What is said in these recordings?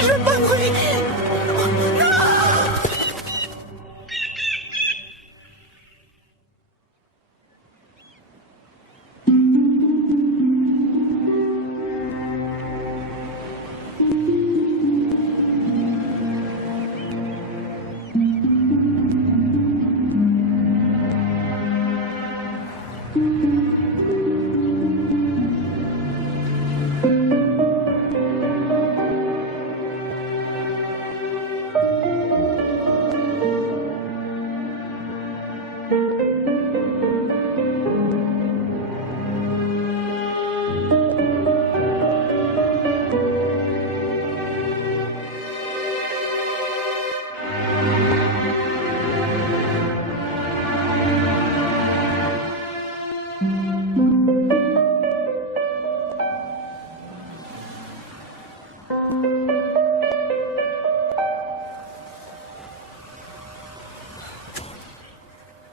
Je veux pas brûler. Non.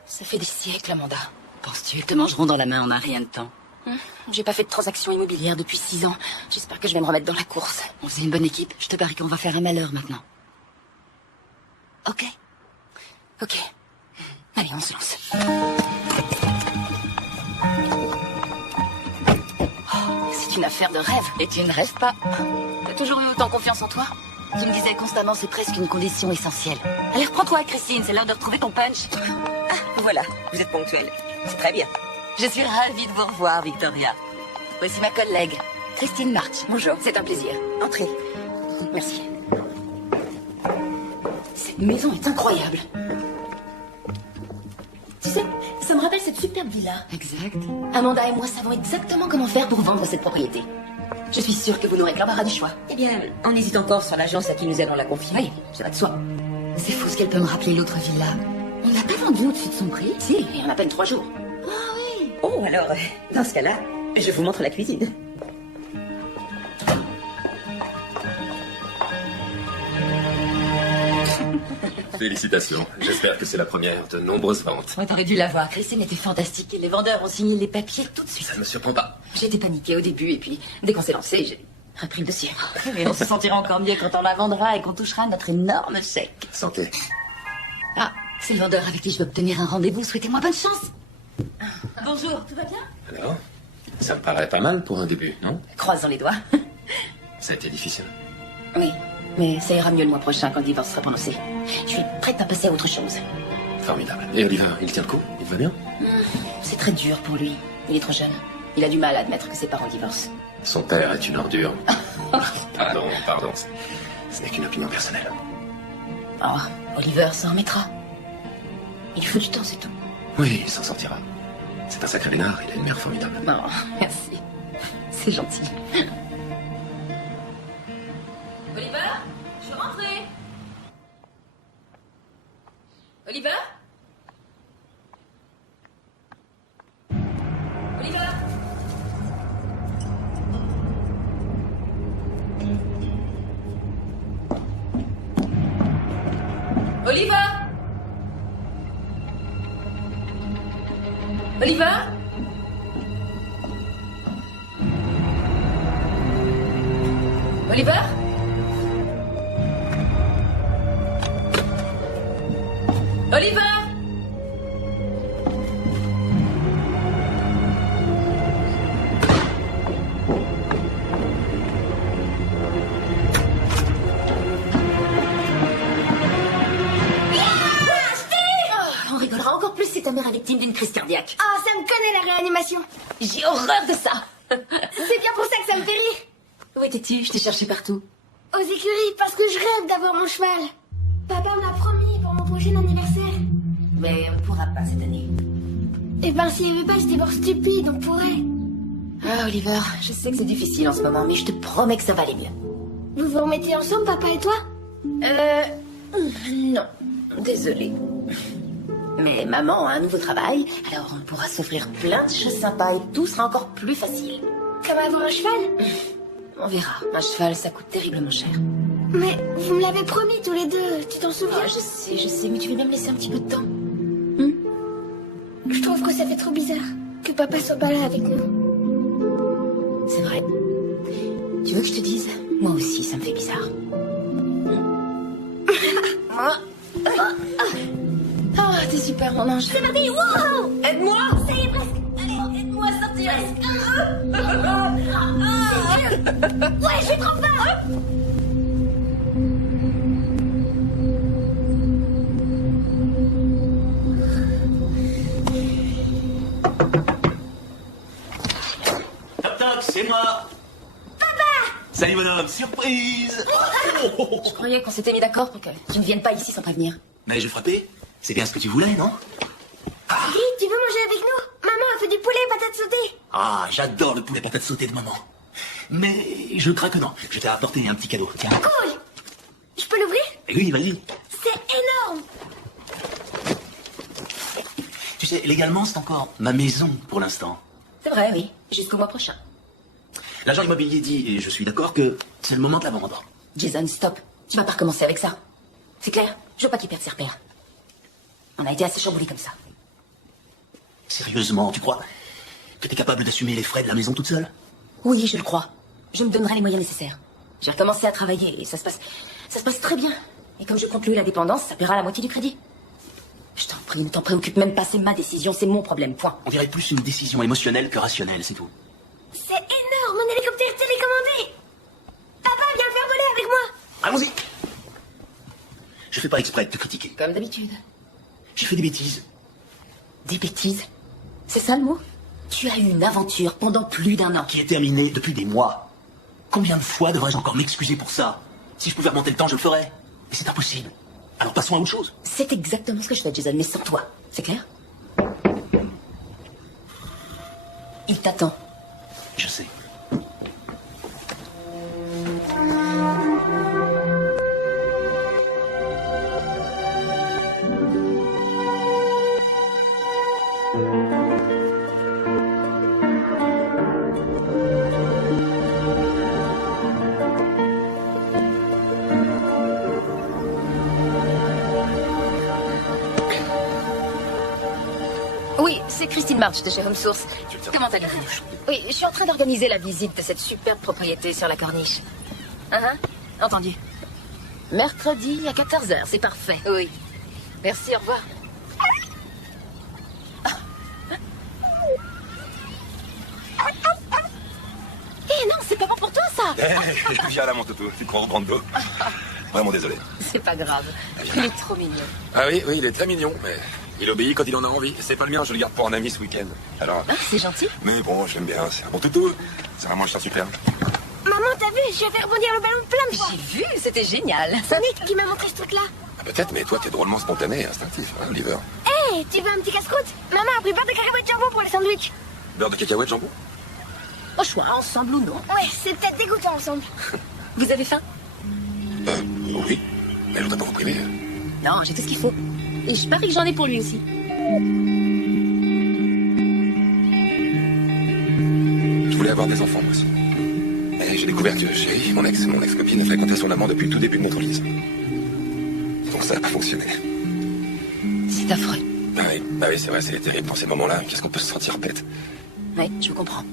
Ça fait des siècles, Amanda. Penses-tu, ils te mangeront dans la main en un rien de temps. J'ai pas fait de transaction immobilière depuis 6 ans. J'espère que je vais me remettre dans la course. On faisait une bonne équipe. Je te parie qu'on va faire un malheur maintenant. Ok. Ok. Allez, on se lance. Oh, c'est une affaire de rêve. Et tu ne rêves pas. T'as toujours eu autant confiance en toi? Tu me disais constamment, c'est presque une condition essentielle. Allez, reprends-toi, Christine, c'est l'heure de retrouver ton punch. Ah, voilà, vous êtes ponctuelle. C'est très bien. Je suis ravie de vous revoir, Victoria. Voici ma collègue, Christine March. Bonjour. C'est un plaisir. Entrez. Merci. Cette maison est incroyable. Tu sais, ça me rappelle cette superbe villa. Exact. Amanda et moi savons exactement comment faire pour vendre cette propriété. Je suis sûre que vous n'aurez que l'embarras du choix. Eh bien, on hésite encore sur l'agence à qui nous allons la confier. Oui, ça va de soi. C'est fou ce qu'elle peut me rappeler l'autre villa. On l'a pas vendue au-dessus de son prix? Si, il y en a à peine 3 jours. Ah oui. Oh, alors, dans ce cas-là, je vous montre la cuisine. Félicitations. J'espère que c'est la première de nombreuses ventes. Ouais, t'aurais dû la voir. Christine était fantastique et les vendeurs ont signé les papiers tout de suite. Ça ne me surprend pas. J'étais paniquée au début et puis, dès qu'on s'est lancé, j'ai repris le dossier. Mais on se sentira encore mieux quand on la vendra et qu'on touchera notre énorme chèque. Santé. Ah, c'est le vendeur avec qui je veux obtenir un rendez-vous. Souhaitez-moi bonne chance. Bonjour, tout va bien? Alors, ça me paraît pas mal pour un début, non? Croisons les doigts. Ça a été difficile. Oui, mais ça ira mieux le mois prochain quand le divorce sera prononcé. Je suis prête à passer à autre chose. Formidable. Et Oliver, il tient le coup? Il va bien? C'est très dur pour lui. Il est trop jeune. Il a du mal à admettre que ses parents divorcent. Son père est une ordure. Pardon. Ce n'est qu'une opinion personnelle. Oh, Oliver s'en remettra. Il faut du temps, c'est tout. Oui, il s'en sortira. C'est un sacré vénard, il a une mère formidable. Non, merci. C'est gentil. Oliver, je suis rentrée. Oliver? Oliver? Oliver? Oliver? Oliver? Oliver? On rigolera encore plus si ta mère est victime d'une crise cardiaque. Ah, ça me connaît la réanimation. J'ai horreur de ça. C'est bien pour ça que ça me fait rire. Où étais-tu? Je t'ai cherché partout. Aux écuries, parce que je rêve d'avoir mon cheval. Papa me l'a promis pour mon prochain anniversaire. Mais on ne pourra pas cette année. Et ben, s'il n'y avait pas ce divorce stupide, on pourrait. Ah, Oliver, je sais que c'est difficile en ce moment, mais je te promets que ça va aller mieux. Vous vous remettez ensemble, papa et toi? Non. Désolée. Mais maman a un nouveau travail, alors on pourra s'offrir plein de choses sympas et tout sera encore plus facile. Comme avoir un cheval. On verra. Un cheval, ça coûte terriblement cher. Mais vous me l'avez promis tous les deux, tu t'en souviens? Ah, je sais, mais tu veux bien me laisser un petit peu de temps? Je trouve que ça fait trop bizarre que papa soit pas là avec nous. C'est vrai. Tu veux que je te dise? Moi aussi, ça me fait bizarre. Ah, t'es super, mon ange. C'est parti, wow! Aide-moi! Ça y est presque. Allez, aide-moi à sortir. Ouais, je suis trop fort! Toc toc, c'est moi. Papa! Salut madame, surprise! Je croyais qu'on s'était mis d'accord pour que tu ne viennes pas ici sans prévenir. Mais j'ai frappé. C'est bien ce que tu voulais, non? Gris, tu veux manger avec nous? Maman a fait du poulet et patates sautées. Ah, j'adore le poulet patate sautée de maman. Mais je crains que non. Je t'ai apporté un petit cadeau. Tiens. Cool! Je peux l'ouvrir? Eh oui, vas-y. C'est énorme! Tu sais, légalement, c'est encore ma maison pour l'instant. C'est vrai, oui. Jusqu'au mois prochain. L'agent immobilier dit, et je suis d'accord, que c'est le moment de la vendre. Jason, stop. Tu vas pas recommencer avec ça. C'est clair? Je veux pas qu'il perde ses repères. On a été assez chamboulés comme ça. Sérieusement, tu crois que t'es capable d'assumer les frais de la maison toute seule? Oui, je le crois. Je me donnerai les moyens nécessaires. J'ai recommencé à travailler et ça se passe très bien. Et comme je conclue l'indépendance, ça paiera la moitié du crédit. Je t'en prie, ne t'en préoccupe même pas, c'est ma décision, c'est mon problème, point. On dirait plus une décision émotionnelle que rationnelle, c'est tout. C'est énorme, un hélicoptère télécommandé! Papa, viens le faire voler avec moi! Allons-y. Je fais pas exprès de te critiquer. Comme d'habitude. J'ai fait des bêtises. Des bêtises? C'est ça le mot? Tu as eu une aventure pendant plus d'1 an. Qui est terminée depuis des mois. Combien de fois devrais-je encore m'excuser pour ça? Si je pouvais remonter le temps, je le ferais. Mais c'est impossible. Alors passons à autre chose. C'est exactement ce que je fais, Jason, mais sans toi. C'est clair? Il t'attend. Je sais. Oui, c'est Christine March de chez Home Source. Comment allez-vous? Oui, je suis en train d'organiser la visite de cette superbe propriété sur la corniche. Entendu. Mercredi à 14h, c'est parfait. Oui. Merci, au revoir. Eh non, c'est pas bon pour toi, ça. Viens là, mon toutou. Tu crois reprendre d'eau? Vraiment désolé. C'est pas grave. Il est trop mignon. Ah oui, il est très mignon, mais il obéit quand il en a envie. C'est pas le mien, je le garde pour un ami ce week-end. Alors. Ah, c'est gentil. Mais bon, j'aime bien, c'est un bon toutou. C'est vraiment un chien super. Maman, t'as vu? J'ai fait rebondir le ballon plein de fois. J'ai vu, c'était génial. C'est Nick qui m'a montré ce truc-là. Ah, peut-être, mais toi, t'es drôlement spontané et instinctif, hein, Oliver. Hé, tu veux un petit casse-croûte? Maman a pris beurre de cacahuète jambon pour les sandwichs. Beurre de cacahuète, jambon? Au choix, ensemble ou non. Ouais, c'est peut-être dégoûtant ensemble. Vous avez faim? Oui. Mais je voudrais pas vous priver. Non, j'ai tout ce qu'il faut. Et je parie que j'en ai pour lui aussi. Je voulais avoir des enfants, moi aussi. Et j'ai découvert que Chérie, mon ex-copine, a fréquenté son amant depuis le tout début de notre liaison. Donc ça n'a pas fonctionné. C'est affreux. Bah oui, c'est vrai, c'est terrible dans ces moments-là. Qu'est-ce qu'on peut se sentir bête? Oui, je comprends.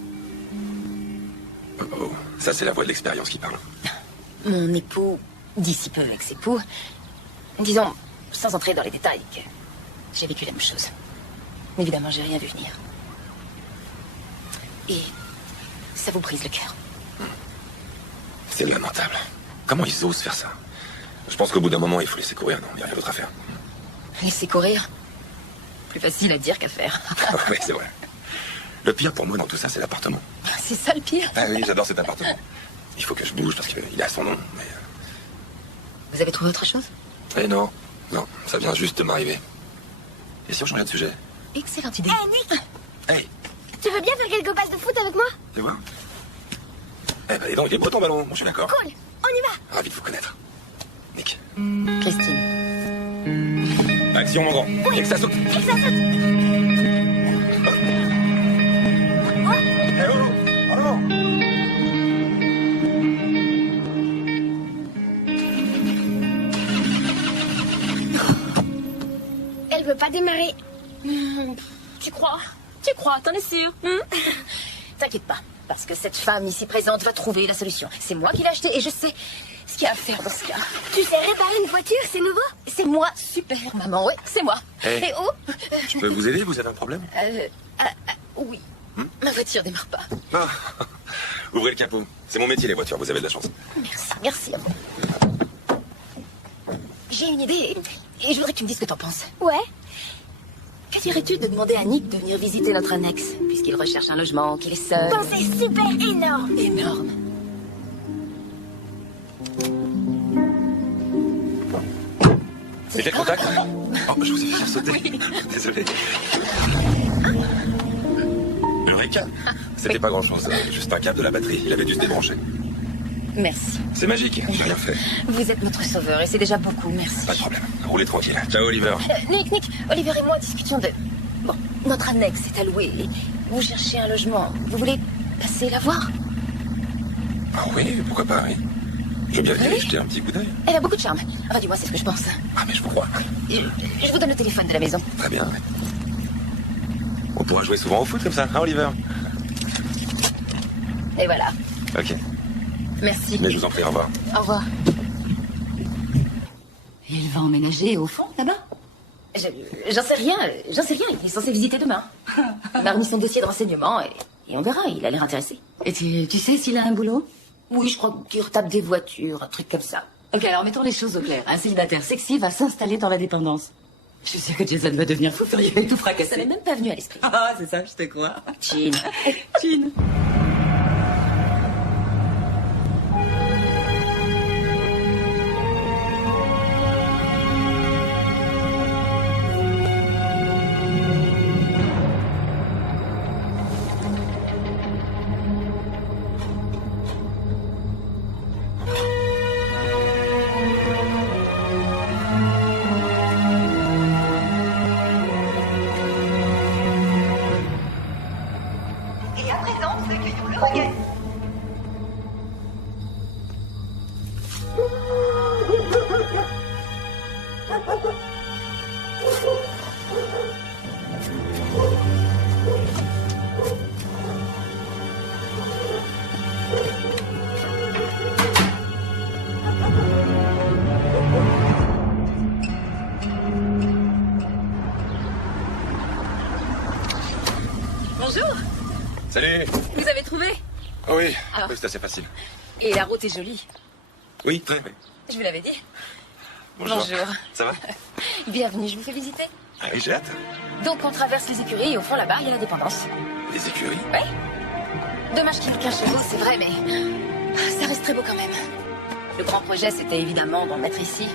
Oh, ça c'est la voix de l'expérience qui parle. Mon époux dit si peu avec ses époux. Disons, sans entrer dans les détails, que j'ai vécu la même chose. Évidemment, j'ai rien vu venir. Et ça vous brise le cœur. C'est lamentable. Comment ils osent faire ça? Je pense qu'au bout d'un moment, il faut laisser courir, non? Il n'y a rien d'autre à faire. Laisser courir. Plus facile à dire qu'à faire. Oui, c'est vrai. Le pire pour moi dans tout ça, c'est l'appartement. C'est ça le pire. Ah oui, j'adore cet appartement. Il faut que je bouge parce qu'il a son nom. Mais... Vous avez trouvé autre chose? Eh non, ça vient juste de m'arriver. Et si on changeait de sujet? Excellente idée. Hé, Nick, Hey, tu veux bien faire quelques passes de foot avec moi? tu vois? Eh ben, dis donc, il est beau ton ballon, je suis d'accord. Cool, on y va. Ravi de vous connaître. Nick. Christine. Ah, Action, mon grand. Il y a que ça saute. Et que ça saute. Eh oh, oh non. Elle veut pas démarrer. Tu crois? T'en es sûr? T'inquiète pas, parce que cette femme ici présente va trouver la solution. C'est moi qui l'ai achetée et je sais ce qu'il y a à faire dans ce cas. Tu sais réparer une voiture, c'est nouveau? C'est moi, super maman, oui, c'est moi. Hey. Et oh, Je peux vous aider? Vous avez un problème? oui, ma voiture démarre pas. Ah. Ouvrez le capot. C'est mon métier, les voitures. Vous avez de la chance. Merci à vous. J'ai une idée et je voudrais que tu me dises ce que t'en penses. Ouais. Que dirais-tu de demander à Nick de venir visiter notre annexe, puisqu'il recherche un logement, qu'il est seul? Bon, c'est super énorme. Énorme. C'est quel contact? Oh, je vous ai fait sauter. Désolé. Eureka. C'était pas grand-chose. Juste un câble de la batterie. Il avait dû se débrancher. Merci. C'est magique. J'ai rien fait. Vous êtes notre sauveur et c'est déjà beaucoup, merci. Pas de problème. Roulez tranquille. Ciao, Oliver. Nick, Oliver et moi discutions de... Bon, notre annexe est allouée et vous cherchez un logement. Vous voulez passer la voir? Ah oui, pourquoi pas, oui. Je veux bien y aller jeter un petit coup d'œil. Elle a beaucoup de charme. Enfin, du moins, c'est ce que je pense. Ah, mais je vous crois. Je vous donne le téléphone de la maison. Très bien. On pourra jouer souvent au foot comme ça, hein, Oliver? Et voilà. Ok. Merci. Mais je vous en prie, au revoir. Au revoir. Et elle va emménager au fond, là-bas? J'en sais rien. Il est censé visiter demain. Il m'a remis son dossier de renseignement et on verra. Il a l'air intéressé. Et tu sais s'il a un boulot? Oui, je crois qu'il retape des voitures, un truc comme ça. Ok, alors mettons les choses au clair. Un célibataire sexy va s'installer dans la dépendance. Je suis sûre que Jason va devenir fou furieux et tout Ça m'est fracasser. même pas venu à l'esprit. Ah, c'est ça, je te crois. Chin. Chin. Et à présent, nous accueillons le requin. Bonjour. Salut. Vous avez trouvé? Ah oui, Alors. oui, c'est assez facile. Et la route est jolie. Oui, très bien. Je vous l'avais dit. Bonjour. Ça va? Bienvenue, je vous fais visiter. Ah oui, j'ai hâte. Donc on traverse les écuries et au fond là-bas, il y a la dépendance. Les écuries. Oui. Dommage qu'il n'y ait qu'un chevaux, c'est vrai, mais ça reste très beau quand même. Le grand projet, c'était évidemment d'en mettre ici.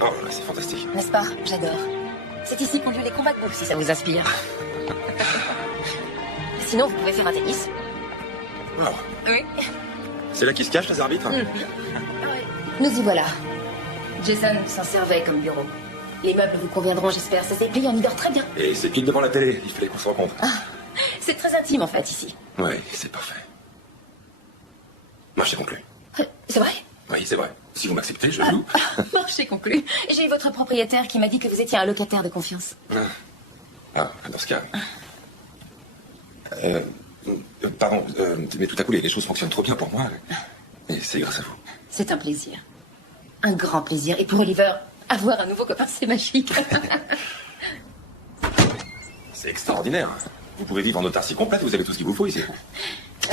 Oh là, c'est fantastique. N'est-ce pas? J'adore. C'est ici qu'ont lieu les combats de bourse, si ça vous inspire. Sinon, vous pouvez faire un tennis. Wow. Oui. C'est là qu'ils se cachent, les arbitres? Nous y voilà. Jason s'en servait comme bureau. Les meubles vous conviendront, j'espère. Ça s'est plié, on y dort très bien. Et c'est pile devant la télé, il fallait qu'on se rencontre. C'est très intime, en fait, ici. Oui, c'est parfait. Marché conclu. C'est vrai? Oui, c'est vrai. Si vous m'acceptez, je joue. Marché conclu. J'ai eu votre propriétaire qui m'a dit que vous étiez un locataire de confiance. Ah, dans ce cas. Pardon, mais tout à coup, les choses fonctionnent trop bien pour moi. Et c'est grâce à vous. C'est un plaisir. Un grand plaisir. Et pour Oliver, avoir un nouveau copain, c'est magique. C'est extraordinaire. Vous pouvez vivre en autarcie complète, vous avez tout ce qu'il vous faut ici.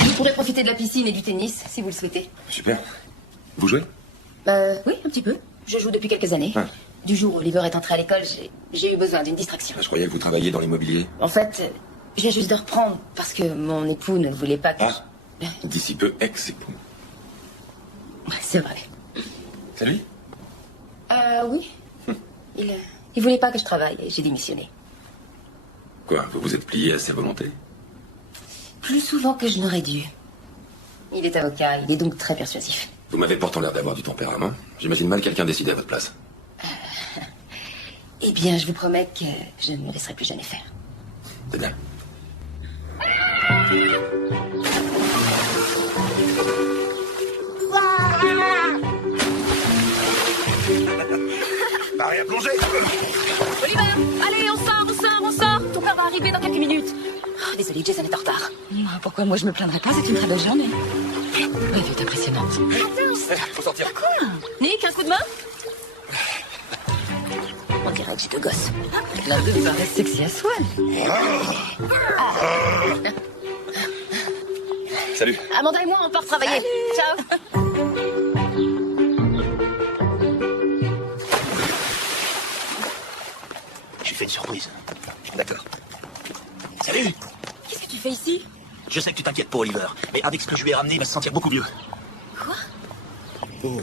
Vous pourrez profiter de la piscine et du tennis, si vous le souhaitez. Super. Vous jouez? Oui, un petit peu. Je joue depuis quelques années. Ah. Du jour où Oliver est entré à l'école, j'ai eu besoin d'une distraction. Je croyais que vous travailliez dans l'immobilier. En fait, je viens juste de reprendre parce que mon époux ne voulait pas que... Ah. D'ici peu, ex-époux. C'est vrai. C'est lui? Oui. Il voulait pas que je travaille et j'ai démissionné. Quoi, vous vous êtes plié à ses volontés? Plus souvent que je n'aurais dû. Il est avocat, il est donc très persuasif. Vous m'avez pourtant l'air d'avoir du tempérament. J'imagine mal quelqu'un décider à votre place. Et Eh bien, je vous promets que je ne me laisserai plus jamais faire. C'est bien. Marie à plonger. Oliver, allez, on sort. Ton père va arriver dans quelques minutes. Oh, désolée, Jason est en retard. Pourquoi moi je me plaindrais pas, c'est une très belle journée. La vie est impressionnante. Faut sortir. Nick, un coup de main? On dirait que j'ai deux gosses. La deux paraît sexy à soi. Salut. Amanda et moi, on part travailler. Ciao. J'ai fait une surprise. D'accord. Salut. Qu'est-ce que tu fais ici? Je sais que tu t'inquiètes pas, Oliver, mais avec ce que je lui ai ramené, il va se sentir beaucoup mieux. Quoi? Oh,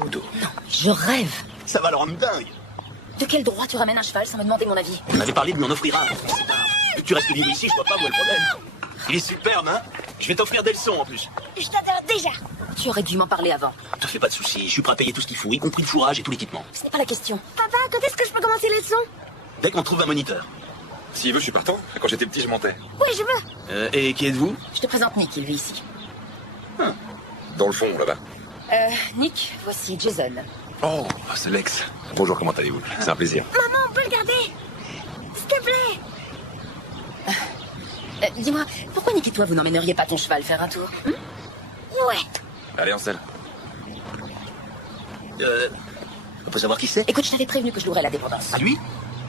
Dodo. Je rêve. Ça va le rendre dingue. De quel droit tu ramènes un cheval sans me demander mon avis? On avait parlé de m'en offrir un. Tu restes libre ici, je vois pas où est le problème. Il est superbe, hein? Je vais t'offrir des leçons en plus. Je t'adore déjà. Tu aurais dû m'en parler avant. Te fais pas de soucis, je suis prêt à payer tout ce qu'il faut, y compris le fourrage et tout l'équipement. Ce n'est pas la question. Papa, quand est-ce que je peux commencer les leçons? Dès qu'on trouve un moniteur. S'il veut, je suis partant. Quand j'étais petit, je montais. Oui, je veux. Et qui êtes-vous? Je te présente Nick, il vit ici. Dans le fond, là-bas. Nick, voici Jason. Oh, c'est Lex. Bonjour, comment allez-vous? C'est un plaisir. Maman, on peut le garder? S'il te plaît. Dis-moi, pourquoi Nick et toi, vous n'emmèneriez pas ton cheval faire un tour? Ouais. Allez, en selle. On peut savoir qui c'est? Écoute, je t'avais prévenu que je louerais la dépendance. À lui?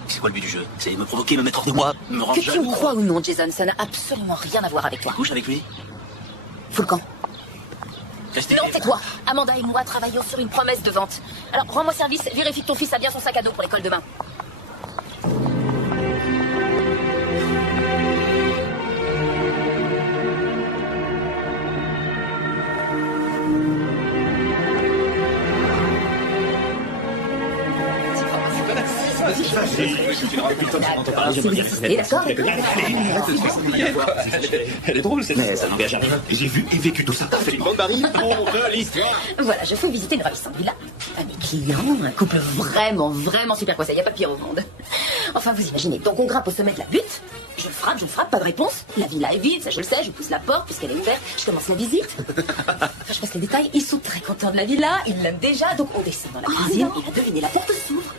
C'est quoi le but du jeu? C'est me provoquer, me mettre hors de moi, me rendre Que tu me jaloux. crois ou non, Jason, ça n'a absolument rien à voir avec toi. Couche avec lui. Fous le camp. Restez Non, tais-toi. Amanda et moi travaillons sur une promesse de vente. Alors, rends-moi service, vérifie que ton fils a bien son sac à dos pour l'école demain. Et d'accord, Elle est drôle, cette mais ça n'engage à rien. J'ai vu et vécu tout ça. T'as fait une bande Marie pour l'histoire. Voilà, je fais visiter une ravissante villa à mes clients, un couple vraiment super coincé, il n'y a pas pire au monde. Enfin, vous imaginez, donc on grimpe au sommet de la butte, je frappe, pas de réponse, la villa est vide, ça je le sais, je pousse la porte puisqu'elle est ouverte, je commence la visite. Enfin, je passe les détails, ils sont très contents de la villa, ils l'aiment déjà, donc on descend dans la cuisine, et là, devinez, la porte s'ouvre.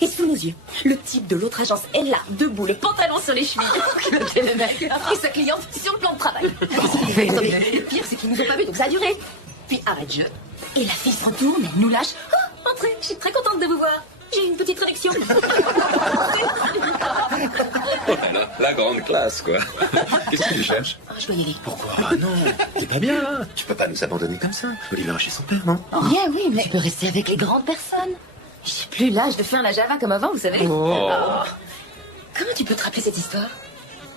Et sous nos yeux, le type de l'autre agence est là, debout, le pantalon sur les chevilles. Le mec. Et sa cliente sur le plan de travail. Attendez, le pire, c'est qu'ils nous ont pas vus, donc ça a duré. Puis arrête jeu. Et la fille se retourne, elle nous lâche. Oh, entrez, je suis très contente de vous voir. J'ai une petite réduction. La grande classe, quoi. Qu'est-ce que tu cherches? Oh, je dois y aller. Pourquoi? Ah non, t'es pas bien, là. Tu peux pas nous abandonner comme ça. Oliver est chez son père, non? Bien, oui, mais tu peux rester avec les grandes personnes. J'ai plus l'âge de faire la Java comme avant, vous savez. Oh. Comment tu peux te rappeler cette histoire?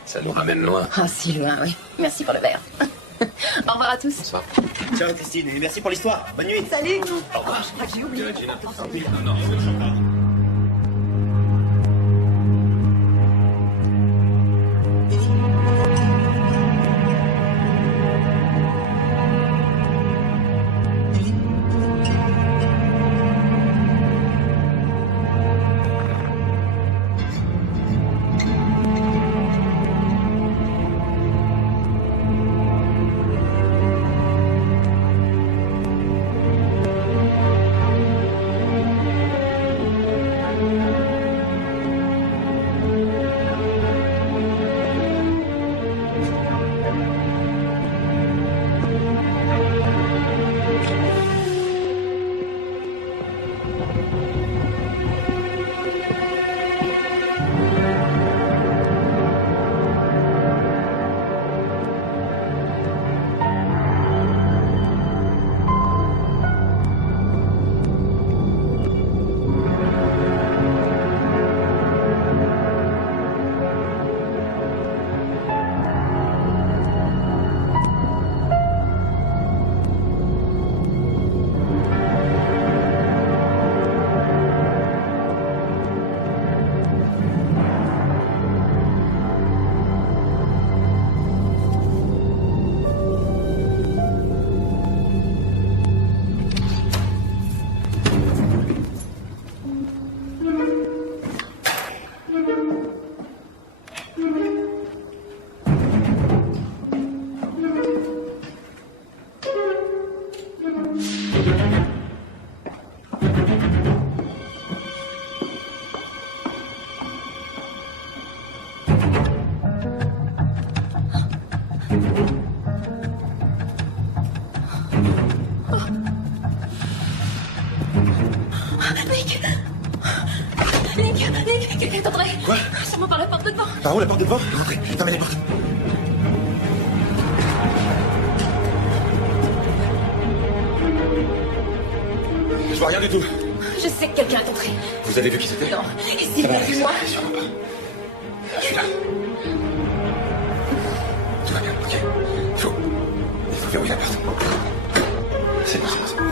Ça nous ramène loin. Ah, si loin, oui. Merci pour le verre. Au revoir à tous. Bonsoir. Ciao Christine, et merci pour l'histoire. Bonne nuit. Salut. Au revoir. Je crois que j'ai oublié. franchement par la porte de devant. Par où, la porte de devant? Rentrez, fermez les portes. Je vois rien du tout. Je sais que quelqu'un est entré. Vous avez vu qui c'était? Non, ici, Ça va, moi. sûrement pas. Je suis là. Tout va bien, ok. Il faut verrouiller la porte. C'est bon, c'est bon.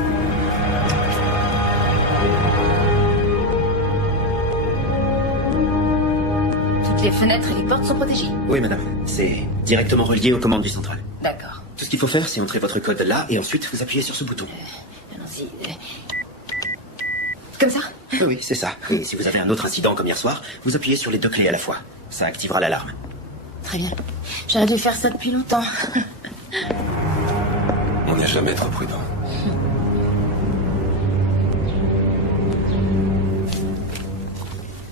Toutes les fenêtres et les portes sont protégées. Oui, madame. C'est directement relié aux commandes du central. D'accord. Tout ce qu'il faut faire, c'est entrer votre code là et ensuite vous appuyez sur ce bouton. Allons-y. Comme ça? Oui, c'est ça. Et si vous avez un autre incident comme hier soir, vous appuyez sur les deux clés à la fois. Ça activera l'alarme. Très bien. J'aurais dû faire ça depuis longtemps. On n'est jamais trop prudent.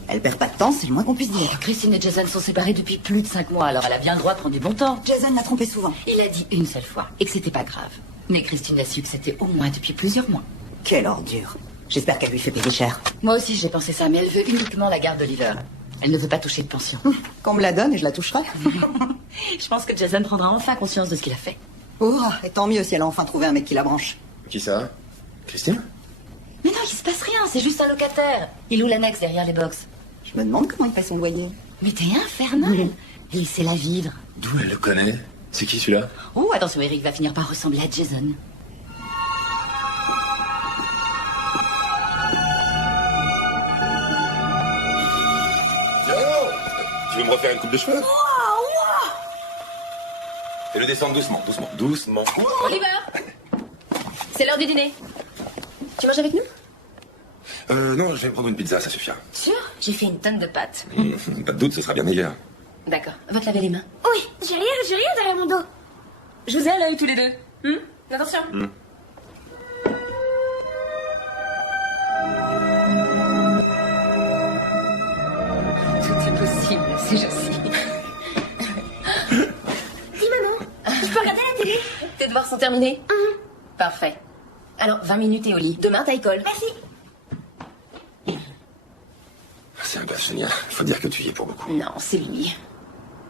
Elle perd pas de temps, c'est le moins qu'on puisse dire. Christine et Jason sont séparés depuis plus de 5 mois, alors elle a bien le droit de prendre du bon temps. Jason l'a trompé souvent. Il a dit une seule fois, et que c'était pas grave. Mais Christine a su que c'était au moins depuis plusieurs mois. Quelle ordure. J'espère qu'elle lui fait payer cher. Moi aussi j'ai pensé ça, mais elle veut uniquement la garde d'Oliver. Elle ne veut pas toucher de pension. Qu'on me la donne et je la toucherai. Je pense que Jason prendra enfin conscience de ce qu'il a fait. Oh, et tant mieux si elle a enfin trouvé un mec qui la branche. Qui ça? Christine? Mais non, il se passe rien, c'est juste un locataire. Il loue l'annexe derrière les box. Je me demande comment il paye son loyer. Mais t'es infernal. Laissez-la vivre. D'où elle le connaît? C'est qui celui-là? Oh, attention, Eric va finir par ressembler à Jason. Tu veux me refaire une coupe de cheveux? Fais-le descendre doucement, doucement, doucement. Oliver, c'est l'heure du dîner. Tu manges avec nous? Non, je vais prendre une pizza, ça suffira. Sûr? J'ai fait une tonne de pâtes. Pas de doute, ce sera bien meilleur. D'accord. Va te laver les mains. Oui, j'ai rien derrière mon dos. Je vous ai à l'œil tous les deux. Attention. Tout est possible, c'est Josie. Dis maman, je peux regarder la télé? Tes devoirs sont terminés? Parfait. Alors, 20 minutes et au lit. Demain, t'as école. Merci. C'est un gosse génial. Faut dire que tu y es pour beaucoup. Non, c'est lui.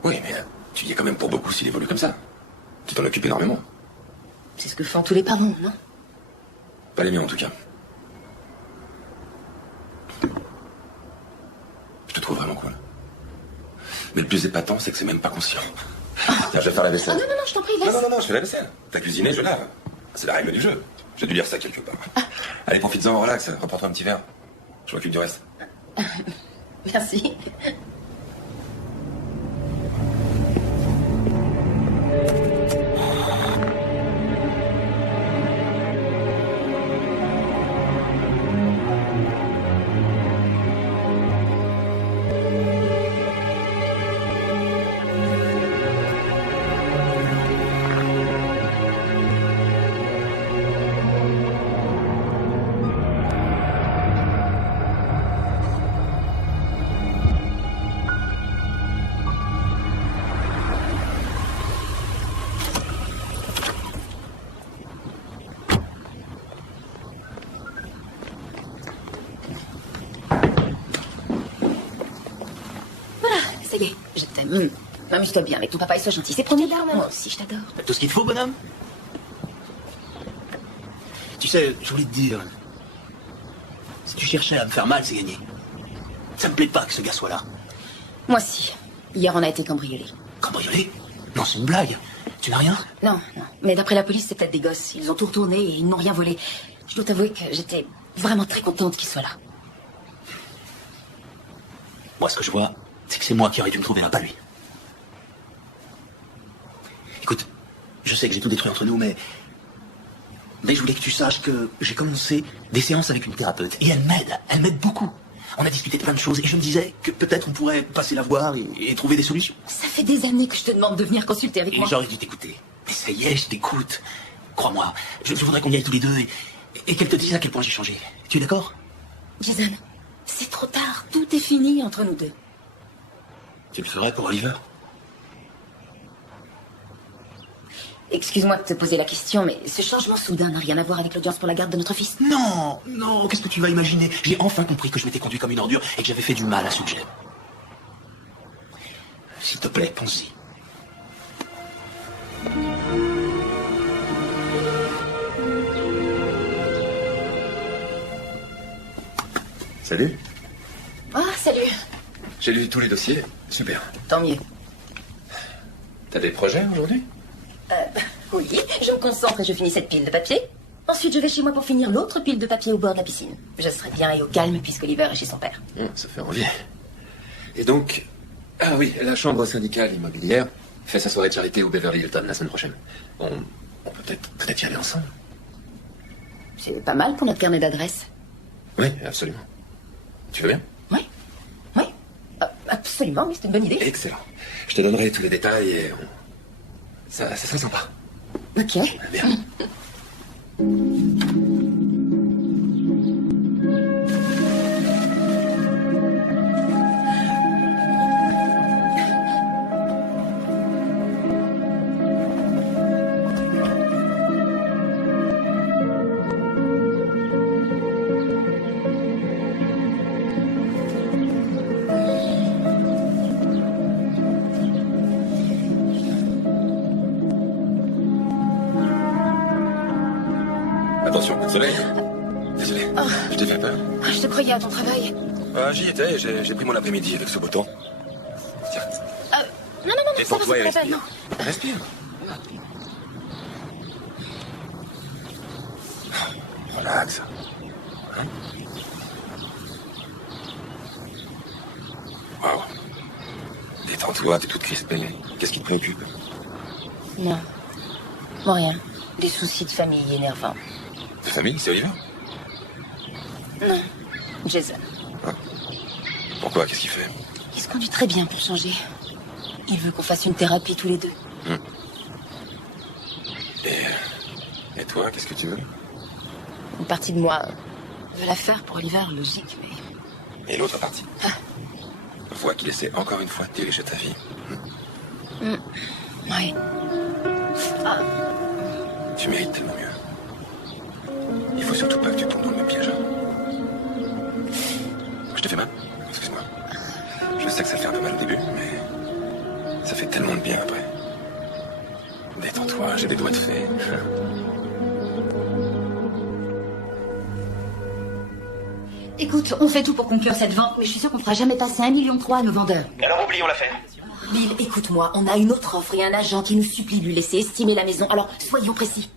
Oui, mais tu y es quand même pour beaucoup s'il évolue comme ça. Tu t'en occupes énormément. C'est ce que font tous les parents, non? Pas les miens, en tout cas. Je te trouve vraiment cool. Mais le plus épatant, c'est que c'est même pas conscient. Tiens, je vais faire la vaisselle. Ah non, je t'en prie, laisse. Non, je fais la vaisselle. T'as cuisiné, je lave. C'est la règle du jeu. J'ai dû lire ça quelque part. Allez, profites-en, relax. Reporte-toi un petit verre. Je m'occupe du reste. Merci. Ça y est, je t'aime. Amuse-toi bien avec ton papa et sois gentil, c'est promis. Je t'adore, maman. Moi aussi, je t'adore. Tout ce qu'il te faut, bonhomme. Tu sais, je voulais te dire... Si tu cherchais à me faire mal, c'est gagné. Ça me plaît pas que ce gars soit là. Moi aussi. Hier, on a été cambriolés. Cambriolé? Non, c'est une blague. Tu n'as rien? Non. Mais d'après la police, c'est peut-être des gosses. Ils ont tout retourné et ils n'ont rien volé. Je dois t'avouer que j'étais vraiment très contente qu'ils soient là. Moi, ce que je vois, c'est que c'est moi qui aurais dû me trouver là, pas lui. Écoute, je sais que j'ai tout détruit entre nous, mais je voulais que tu saches que j'ai commencé des séances avec une thérapeute. Et elle m'aide beaucoup. On a discuté de plein de choses et je me disais que peut-être on pourrait passer la voir et trouver des solutions. Ça fait des années que je te demande de venir consulter avec Et moi. j'aurais dû t'écouter. Mais ça y est, je t'écoute. Crois-moi, je voudrais qu'on y aille tous les deux et qu'elle te dise à quel point j'ai changé. Tu es d'accord? Jason, c'est trop tard. Tout est fini entre nous deux. Tu le ferais pour Oliver? Excuse-moi de te poser la question, mais ce changement soudain n'a rien à voir avec l'audience pour la garde de notre fils. Non, qu'est-ce que tu vas imaginer? J'ai enfin compris que je m'étais conduit comme une ordure et que j'avais fait du mal à ce que j'aime. S'il te plaît, pense-y. Salut. Ah, salut. J'ai lu tous les dossiers. Super. Tant mieux. T'as des projets aujourd'hui? Oui, je me concentre et je finis cette pile de papier. Ensuite, je vais chez moi pour finir l'autre pile de papier au bord de la piscine. Je serai bien et au calme puisque Oliver est chez son père. Ça fait envie. Et donc... Ah oui, la chambre syndicale immobilière fait sa soirée de charité au Beverly Hilton la semaine prochaine. On peut peut-être y aller ensemble. C'est pas mal pour notre carnet d'adresses. Oui, absolument. Tu veux bien? Oui. Oui. Absolument, mais c'est une bonne idée. Excellent. Je te donnerai tous les détails et ça serait sympa. Ok. Bien. Attention, coup de soleil. Désolé, je t'ai fait peur. Je te croyais à ton travail. J'y étais, j'ai pris mon après-midi avec ce beau temps. Tiens, Non, ça va, détends-toi et c'est pas la peine, respire. non. Respire. Relax. Hein? Waouh. Détends-toi, t'es toute crispée. Qu'est-ce qui te préoccupe? Non. Bon, rien. Des soucis de famille énervants. De famille, c'est Oliver? Non. Jason. Pourquoi? Qu'est-ce qu'il fait? Il se conduit très bien pour changer. Il veut qu'on fasse une thérapie tous les deux. Et toi, qu'est-ce que tu veux? Une partie de moi veut la faire pour Oliver, logique, mais... Et l'autre partie? Vois qu'il essaie encore une fois de diriger ta vie. Oui. Tu mérites tellement mieux. Il faut surtout pas que tu tombes dans le même piège. Je te fais mal? Excuse-moi. Je sais que ça fait un peu mal au début, mais ça fait tellement de bien après. Détends-toi, j'ai des doigts de fée. Écoute, on fait tout pour conclure cette vente, mais je suis sûre qu'on fera jamais passer 1,3 million à nos vendeurs. Alors oublions l'affaire. Bill, écoute-moi, on a une autre offre et un agent qui nous supplie de lui laisser estimer la maison. Alors, soyons précis.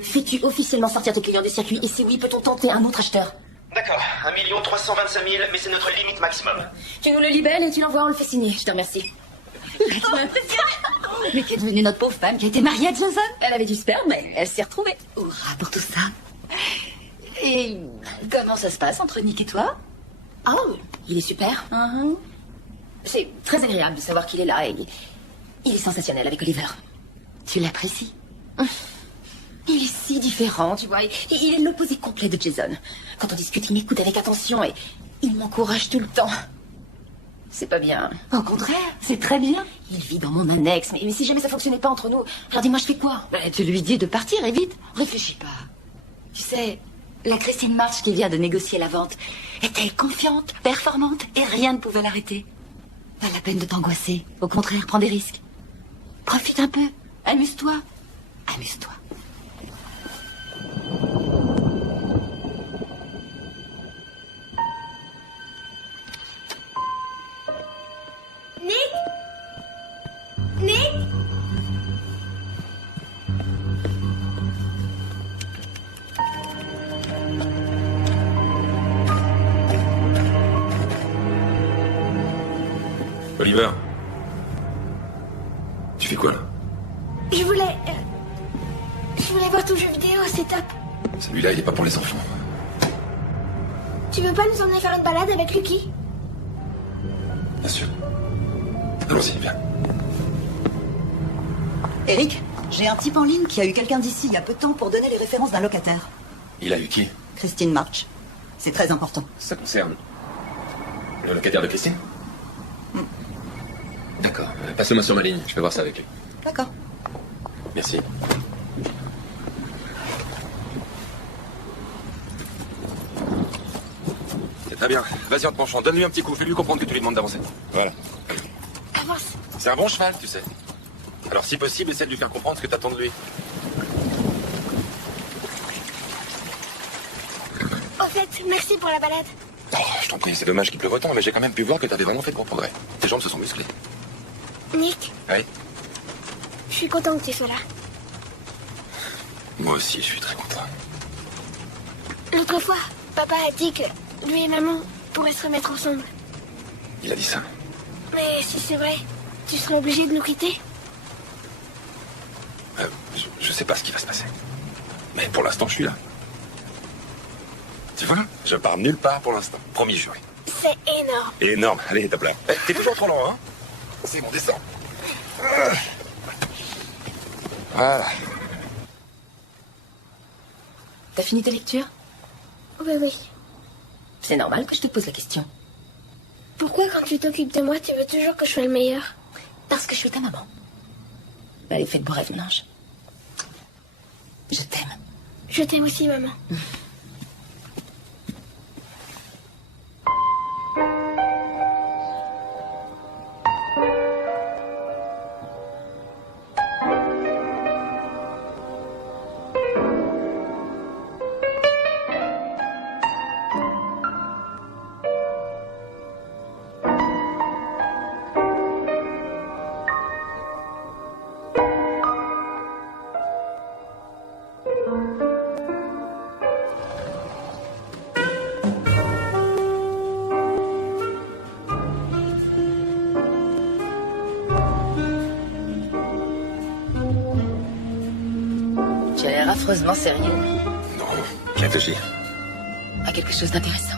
Fais-tu officiellement sortir tes clients des circuits et si oui, peut-on tenter un autre acheteur? D'accord, 1 325 000, mais c'est notre limite maximum. Tu nous le libelles et tu l'envoies, on le fait signer. Je te remercie. Mais qu'est devenue notre pauvre femme qui a été mariée à Jason? Elle avait du sperme, mais elle s'est retrouvée. Hurrah pour tout ça. Et comment ça se passe entre Nick et toi? Oh, il est super. C'est très agréable de savoir qu'il est là et il est sensationnel avec Oliver. Tu l'apprécies? Il est si différent, tu vois. Il est l'opposé complet de Jason. Quand on discute, il m'écoute avec attention et il m'encourage tout le temps. C'est pas bien. Au contraire, c'est très bien. Il vit dans mon annexe, mais si jamais ça fonctionnait pas entre nous, alors dis-moi, je fais quoi? Tu lui dis de partir et vite. Réfléchis pas. Tu sais, la Christine March qui vient de négocier la vente était confiante, performante et rien ne pouvait l'arrêter. Pas la peine de t'angoisser. Au contraire, prends des risques. Profite un peu. Amuse-toi. Amuse-toi. Nick? Oliver. Tu fais quoi là? Je voulais voir ton jeu vidéo, c'est top. Celui-là, il est pas pour les enfants. Tu veux pas nous emmener faire une balade avec Lucky? Bien sûr. Allons-y, viens. Eric, j'ai un type en ligne qui a eu quelqu'un d'ici il y a peu de temps pour donner les références d'un locataire. Il a eu qui? Christine March. C'est très important. Ça concerne le locataire de Christine? D'accord. Passe-le-moi sur ma ligne. Je vais voir ça avec lui. D'accord. Merci. C'est très bien. Vas-y en te penchant. Donne-lui un petit coup. Fais-lui comprendre que tu lui demandes d'avancer. Voilà. Avance. C'est un bon cheval, tu sais. Alors si possible, essaie de lui faire comprendre ce que t'attends de lui. Au fait, merci pour la balade. Oh, je t'en prie, c'est dommage qu'il pleuve autant, mais j'ai quand même pu voir que t'avais vraiment fait de gros progrès. Tes jambes se sont musclées. Nick, Oui. je suis content que tu sois là. Moi aussi, je suis très content. L'autre fois, papa a dit que lui et maman pourraient se remettre ensemble. Il a dit ça. Mais si c'est vrai, tu seras obligé de nous quitter. Je sais pas ce qui va se passer. Mais pour l'instant, je suis là. Tu vois, je pars nulle part pour l'instant. Promis, juré. C'est énorme. Énorme. Allez, tape là. T'es toujours trop lent, hein? C'est bon, descends. Voilà. T'as fini ta lecture? Oui. C'est normal que je te pose la question. Pourquoi quand tu t'occupes de moi, tu veux toujours que je sois le meilleur? Parce que je suis ta maman. Allez, faites beau rêve, Blanche. Je t'aime. Je t'aime aussi, maman. Tu as l'air affreusement sérieux. Non, réfléchis. À quelque chose d'intéressant.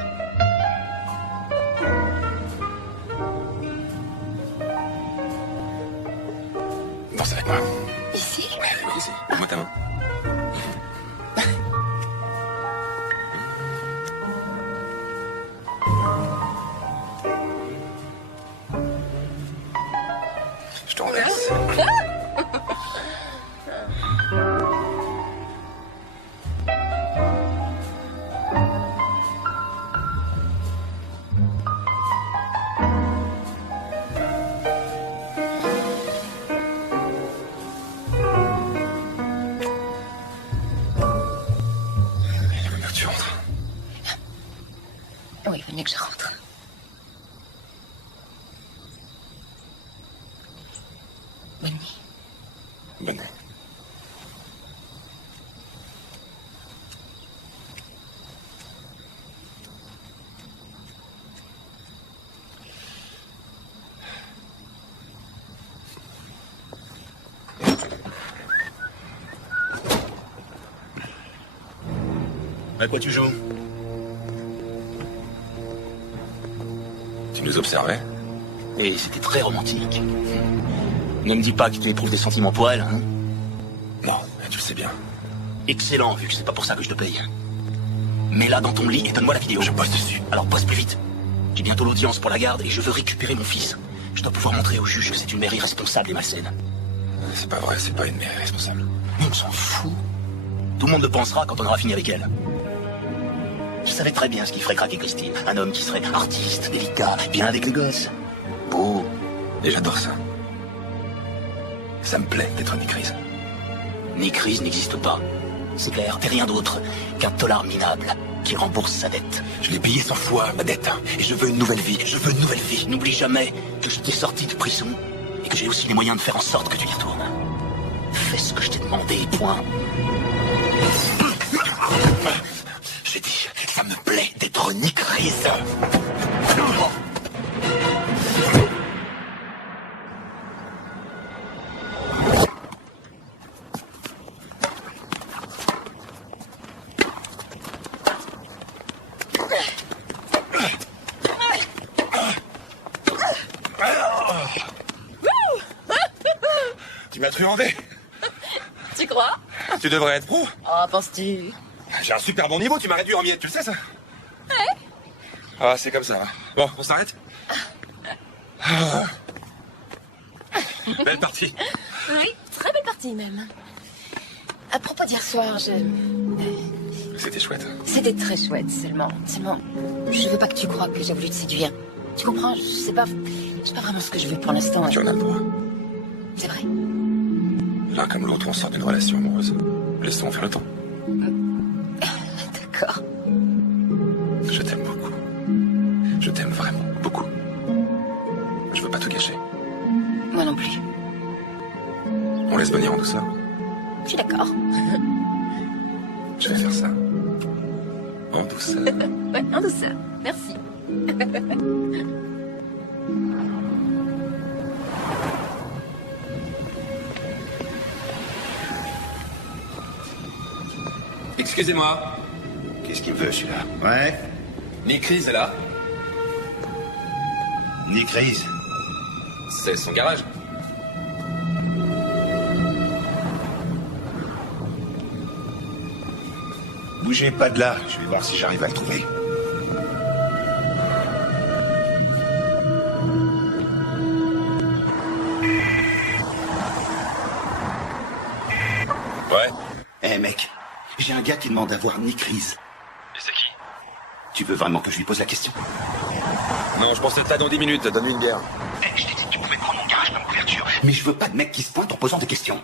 Danse avec moi. Ici? Oui, ici. Donne-moi ta main. Je te remercie. Il vaut mieux que tu rentres. Oui, il vaut mieux que je rentre. Bonne nuit. Bonne nuit. À quoi tu joues? Tu nous observais? Et c'était très romantique. Ne me dis pas que tu éprouves des sentiments pour elle, hein? Non, tu le sais bien. Excellent, vu que c'est pas pour ça que je te paye. Mets-la dans ton lit et donne-moi la vidéo. Je poste dessus. Alors poste plus vite. J'ai bientôt l'audience pour la garde et je veux récupérer mon fils. Je dois pouvoir montrer au juge que c'est une mère irresponsable et malsaine. C'est pas vrai, c'est pas une mère responsable. Mais on s'en fout. Tout le monde le pensera quand on aura fini avec elle. Je savais très bien ce qui ferait craquer Christine. Un homme qui serait artiste, délicat, bien avec le gosse. Beau. Et j'adore ça. Ça me plaît d'être Nick Reese. Nick Reese n'existe pas. C'est clair, t'es rien d'autre qu'un tolard minable qui rembourse sa dette. Je l'ai payé 100 fois, ma dette. Et je veux une nouvelle vie. Je veux une nouvelle vie. N'oublie jamais que je t'ai sorti de prison et que j'ai aussi les moyens de faire en sorte que tu y retournes. Fais ce que je t'ai demandé, point. J'ai dit, ça me plaît d'être Nick Reese. Tu m'as truandé. Tu crois? Tu devrais être pro. Oh, penses-tu? J'ai un super bon niveau, tu m'as réduit en miettes, tu le sais ça? Ouais. Ah, c'est comme ça. Hein. Bon, on s'arrête? Ah. Belle partie. Oui, très belle partie même. À propos d'hier soir, C'était chouette. C'était très chouette, seulement... Je veux pas que tu crois que j'ai voulu te séduire. Tu comprends? Je sais pas... C'est pas vraiment ce que je veux pour l'instant. Tu en as le droit. C'est vrai. L'un comme l'autre, on sort d'une relation amoureuse. Laissons faire le temps. D'accord. Je t'aime beaucoup. Je t'aime vraiment beaucoup. Je veux pas te gâcher. Moi non plus. On laisse venir en douceur. Je suis d'accord. Je vais faire ça. En douceur. Ouais, en douceur. Merci. Excusez-moi. Qu'est-ce qu'il me veut, celui-là? Ouais? Nick Reese est là. Nick Reese. C'est son garage. Bougez pas de là, je vais voir si j'arrive à le trouver. Ouais. Eh mec, j'ai un gars qui demande à voir Nick Reese. Et c'est qui? Tu veux vraiment que je lui pose la question? Non, je pense que t'as dans 10 minutes. Donne-lui une bière. Eh, je t'ai dit que tu pouvais prendre mon garage comme couverture. Mais je veux pas de mec qui se pointe en posant des questions.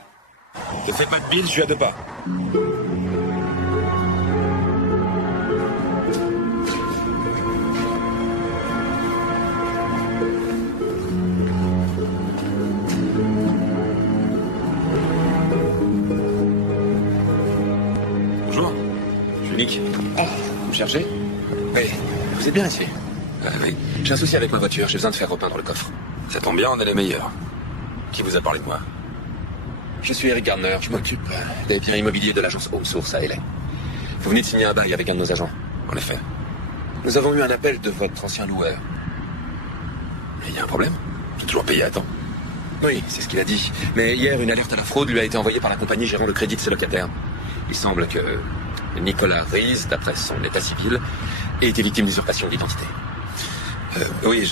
Te fais pas de bile, je suis à 2 pas. Bonjour. Je suis Nick. Vous me cherchez? Oui. Vous êtes bien ici? Oui. J'ai un souci avec ma voiture. J'ai besoin de faire repeindre le coffre. Ça tombe bien, on est les meilleurs. Qui vous a parlé de moi? Je suis Eric Gardner. Je m'occupe des biens immobiliers de l'agence Home Source à LA. Vous venez de signer un bail avec un de nos agents. En effet. Nous avons eu un appel de votre ancien loueur. Il y a un problème? J'ai toujours payé à temps. Oui, c'est ce qu'il a dit. Mais hier, une alerte à la fraude lui a été envoyée par la compagnie gérant le crédit de ses locataires. Il semble que Nicolas Reese, d'après son état civil, ait été victime d'usurpation d'identité. Oui,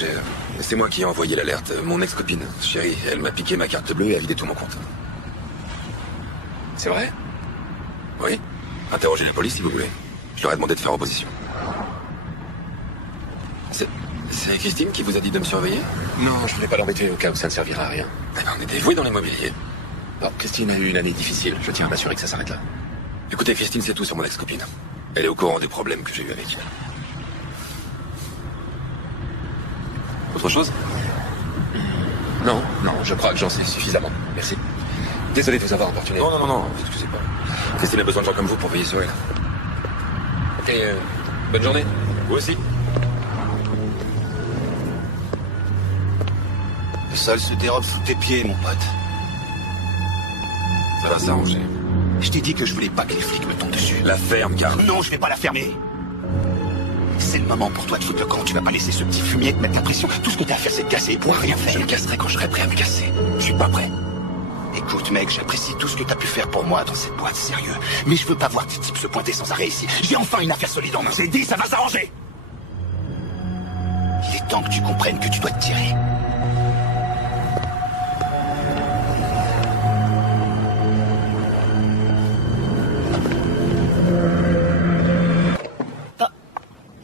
c'est moi qui ai envoyé l'alerte. Mon ex-copine, chérie, elle m'a piqué ma carte bleue et a vidé tout mon compte. C'est vrai? Oui. Interrogez la police si vous voulez. Je leur ai demandé de faire opposition. C'est Christine qui vous a dit de me surveiller? Non, je voulais pas l'embêter au cas où ça ne servira à rien. Eh ben, on est dévoués dans l'immobilier. Alors, Christine a eu une année difficile. Je tiens à m'assurer que ça s'arrête là. Écoutez, Christine sait tout sur mon ex-copine. Elle est au courant du problème que j'ai eu avec elle. Autre chose? Non, je crois que j'en sais suffisamment. Merci. Désolé de vous avoir importuné. Non, ne vous excusez pas. Christine a besoin de gens comme vous pour veiller sur elle. Ok, bonne journée. Vous aussi. Le sol se dérobe sous tes pieds, mon pote. Ça va s'arranger. Je t'ai dit que je voulais pas que les flics me tombent dessus. La ferme, car... Non, je vais pas la fermer. C'est le moment pour toi de foutre le camp. Tu vas pas laisser ce petit fumier te mettre la pression. Tout ce que t'as à faire, c'est te casser et pouvoir rien faire. Je me casserai quand je serai prêt à me casser. Je suis pas prêt. Écoute, mec, j'apprécie tout ce que t'as pu faire pour moi dans cette boîte, sérieux. Mais je veux pas voir des types se pointer sans arrêt ici. J'ai enfin une affaire solide en main. J'ai dit, ça va s'arranger. Il est temps que tu comprennes que tu dois te tirer.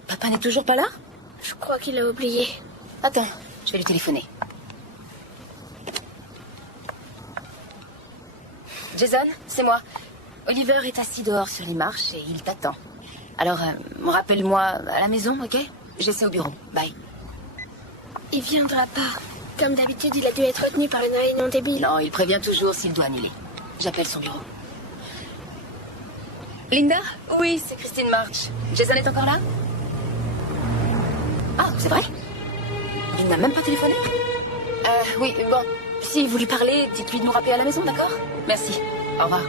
Papa n'est toujours pas là? Je crois qu'il a oublié. Attends, je vais lui téléphoner. Jason, c'est moi. Oliver est assis dehors sur les marches et il t'attend. Alors, rappelle-moi à la maison, ok? J'essaie au bureau. Bye. Il viendra pas. Comme d'habitude, il a dû être retenu par une réunion débile. Non, il prévient toujours s'il doit annuler. J'appelle son bureau. Linda? Oui, c'est Christine March. Jason est encore là? Ah, c'est vrai? Il n'a même pas téléphoné? Oui, bon. Si vous lui parlez, dites-lui de nous rappeler à la maison, d'accord? Merci. Au revoir.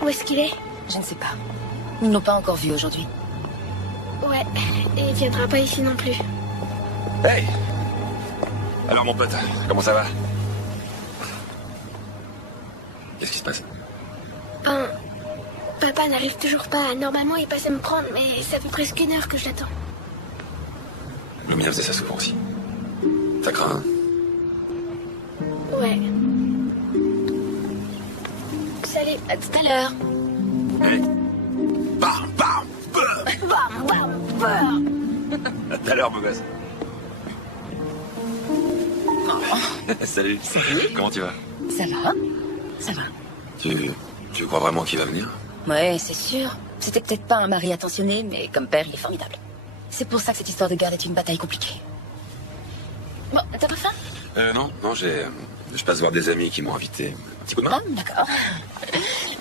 Où est-ce qu'il est? Je ne sais pas. Ils ne l'ont pas encore vu aujourd'hui. Ouais, et il viendra pas ici non plus. Hey! Alors, mon pote, comment ça va? Qu'est-ce qui se passe? Ben, papa n'arrive toujours pas. Normalement, il passe à me prendre, mais ça fait presque 1 heure que je l'attends. Le mien faisait ça souvent aussi. Ça craint, hein? Ouais. Salut. À tout à l'heure. Oui. Bam, bam, bam. Bam, bam, bam. À tout à l'heure, beau gosse. Salut. Comment tu vas? Ça va? Ça va. Tu crois vraiment qu'il va venir? Ouais, c'est sûr. C'était peut-être pas un mari attentionné, mais comme père, il est formidable. C'est pour ça que cette histoire de garde est une bataille compliquée. Bon, t'as pas faim? Non, je passe voir des amis qui m'ont invité. Un petit coup de main? Ah, d'accord.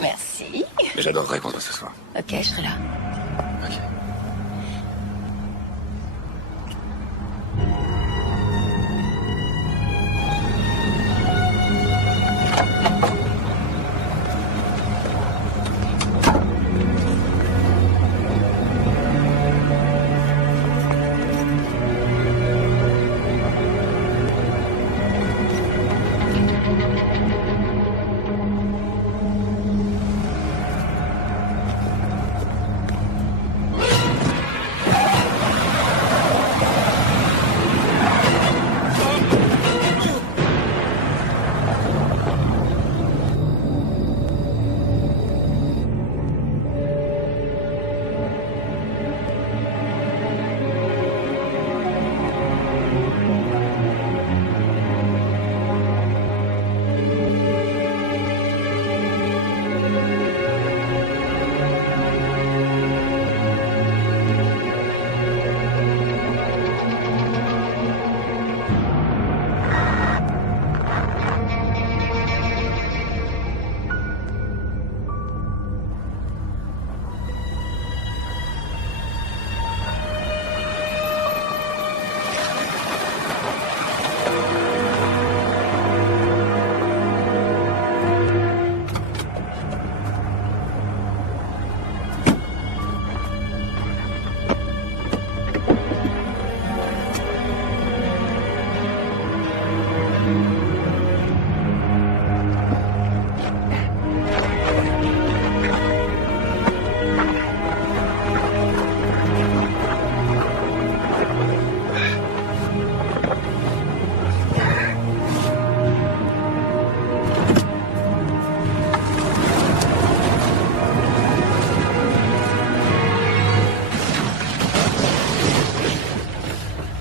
Merci. Mais j'adorerais qu'on se voit ce soir. Ok, je serai là. Ok.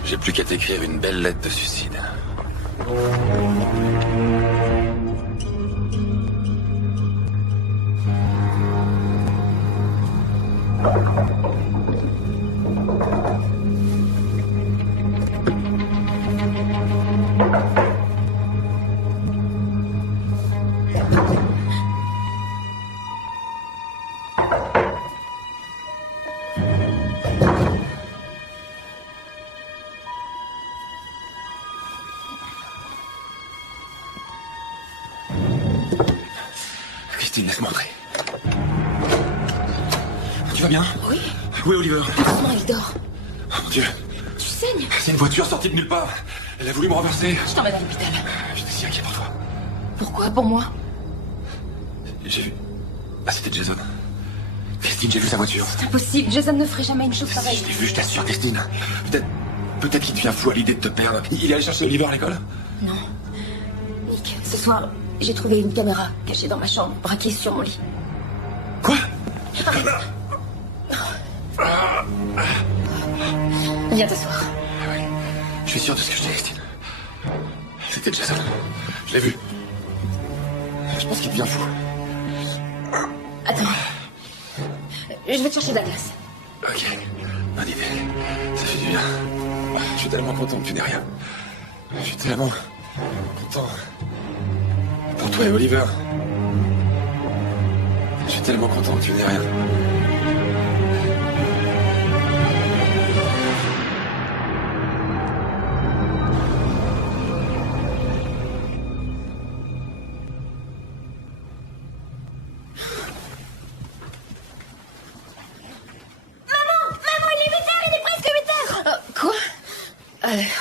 J'ai plus qu'à t'écrire une belle lettre de suicide. Christine, laisse-moi entrer. Tu vas bien? Oui. Où est Oliver? Doucement, il dort. Oh mon Dieu. Tu saignes. C'est une voiture sortie de nulle part. Elle a voulu me renverser. Je t'emmène à l'hôpital. J'étais si inquiet pour toi. Pourquoi? Pour moi? J'ai vu... Ah, c'était Jason. Christine, j'ai vu sa voiture. C'est impossible. Jason ne ferait jamais une chose Si, pareille. je l'ai vu, je t'assure, Christine. Peut-être qu'il devient fou à l'idée de te perdre. Il est allé chercher Oliver à l'école? Non. Nick, ce soir, j'ai trouvé une caméra cachée dans ma chambre, braquée sur mon lit. Quoi? Viens t'asseoir. Ah oui. Je suis sûr de ce que je dis, Christine. C'était Jason. Je l'ai vu. Je pense qu'il devient fou. Attends. Je vais te chercher de la glace. Ok. Bonne idée. Ça fait du bien. Je suis tellement content que tu n'aies rien. Je suis tellement content. Pour toi et Oliver. Je suis tellement content que tu n'aies rien.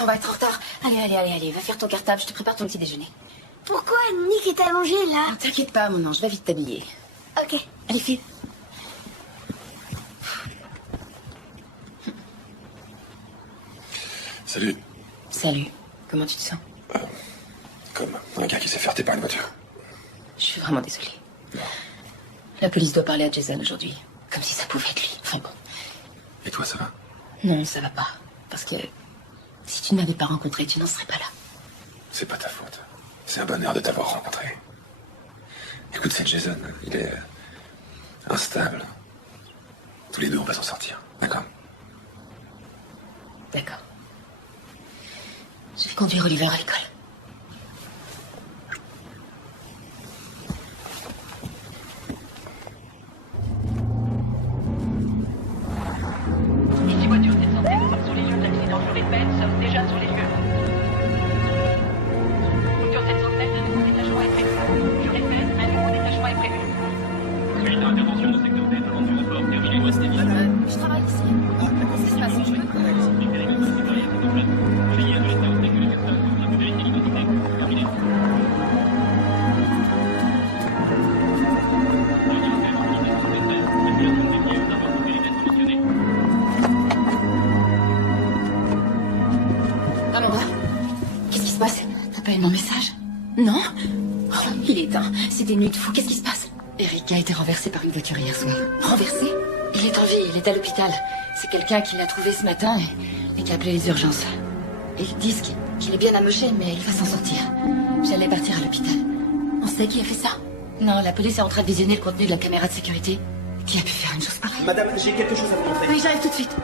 On va être en retard. Allez, va faire ton cartable, je te prépare ton petit déjeuner. Pourquoi Nick est allongé là? Ne t'inquiète pas, mon ange, va vite t'habiller. Ok. Allez, file. Salut. Salut. Comment tu te sens? Comme un gars qui s'est fait heurter par une voiture. Je suis vraiment désolée. La police doit parler à Jason aujourd'hui. Comme si ça pouvait être lui. Enfin bon. Et toi, ça va? Non, ça va pas. Parce que si tu ne m'avais pas rencontré, tu n'en serais pas là. C'est pas ta faute. C'est un bonheur de t'avoir rencontré. Écoute, c'est Jason. Il est instable. Tous les deux, on va s'en sortir. D'accord? D'accord. Je vais conduire Oliver à l'école. Ici voiture 707, sur les lieux de l'accident. Je répète, nous sommes déjà sur les lieux. Voiture 707, un nouveau détachement est prévu. Je répète, un nouveau détachement est prévu. Suite à intervention au secteur D, aventure au port, terminé ouest et Je travaille ici. Qu'est-ce qui se passe? Je peux... Amanda, qu'est-ce qui se passe? T'as pas eu mon message? Non? Oh, il est éteint. C'est des nuits de fou. Qu'est-ce qui se passe? Eric a été renversé par une voiture hier soir. Renversé? Il est en vie, il est à l'hôpital. C'est quelqu'un qui l'a trouvé ce matin et qui a appelé les urgences. Ils disent qu'il est bien amoché, mais il va s'en sortir. J'allais partir à l'hôpital. On sait qui a fait ça? Non, la police est en train de visionner le contenu de la caméra de sécurité. Qui a pu faire une chose pareille? Madame, j'ai quelque chose à vous montrer. Oui, j'arrive tout de suite.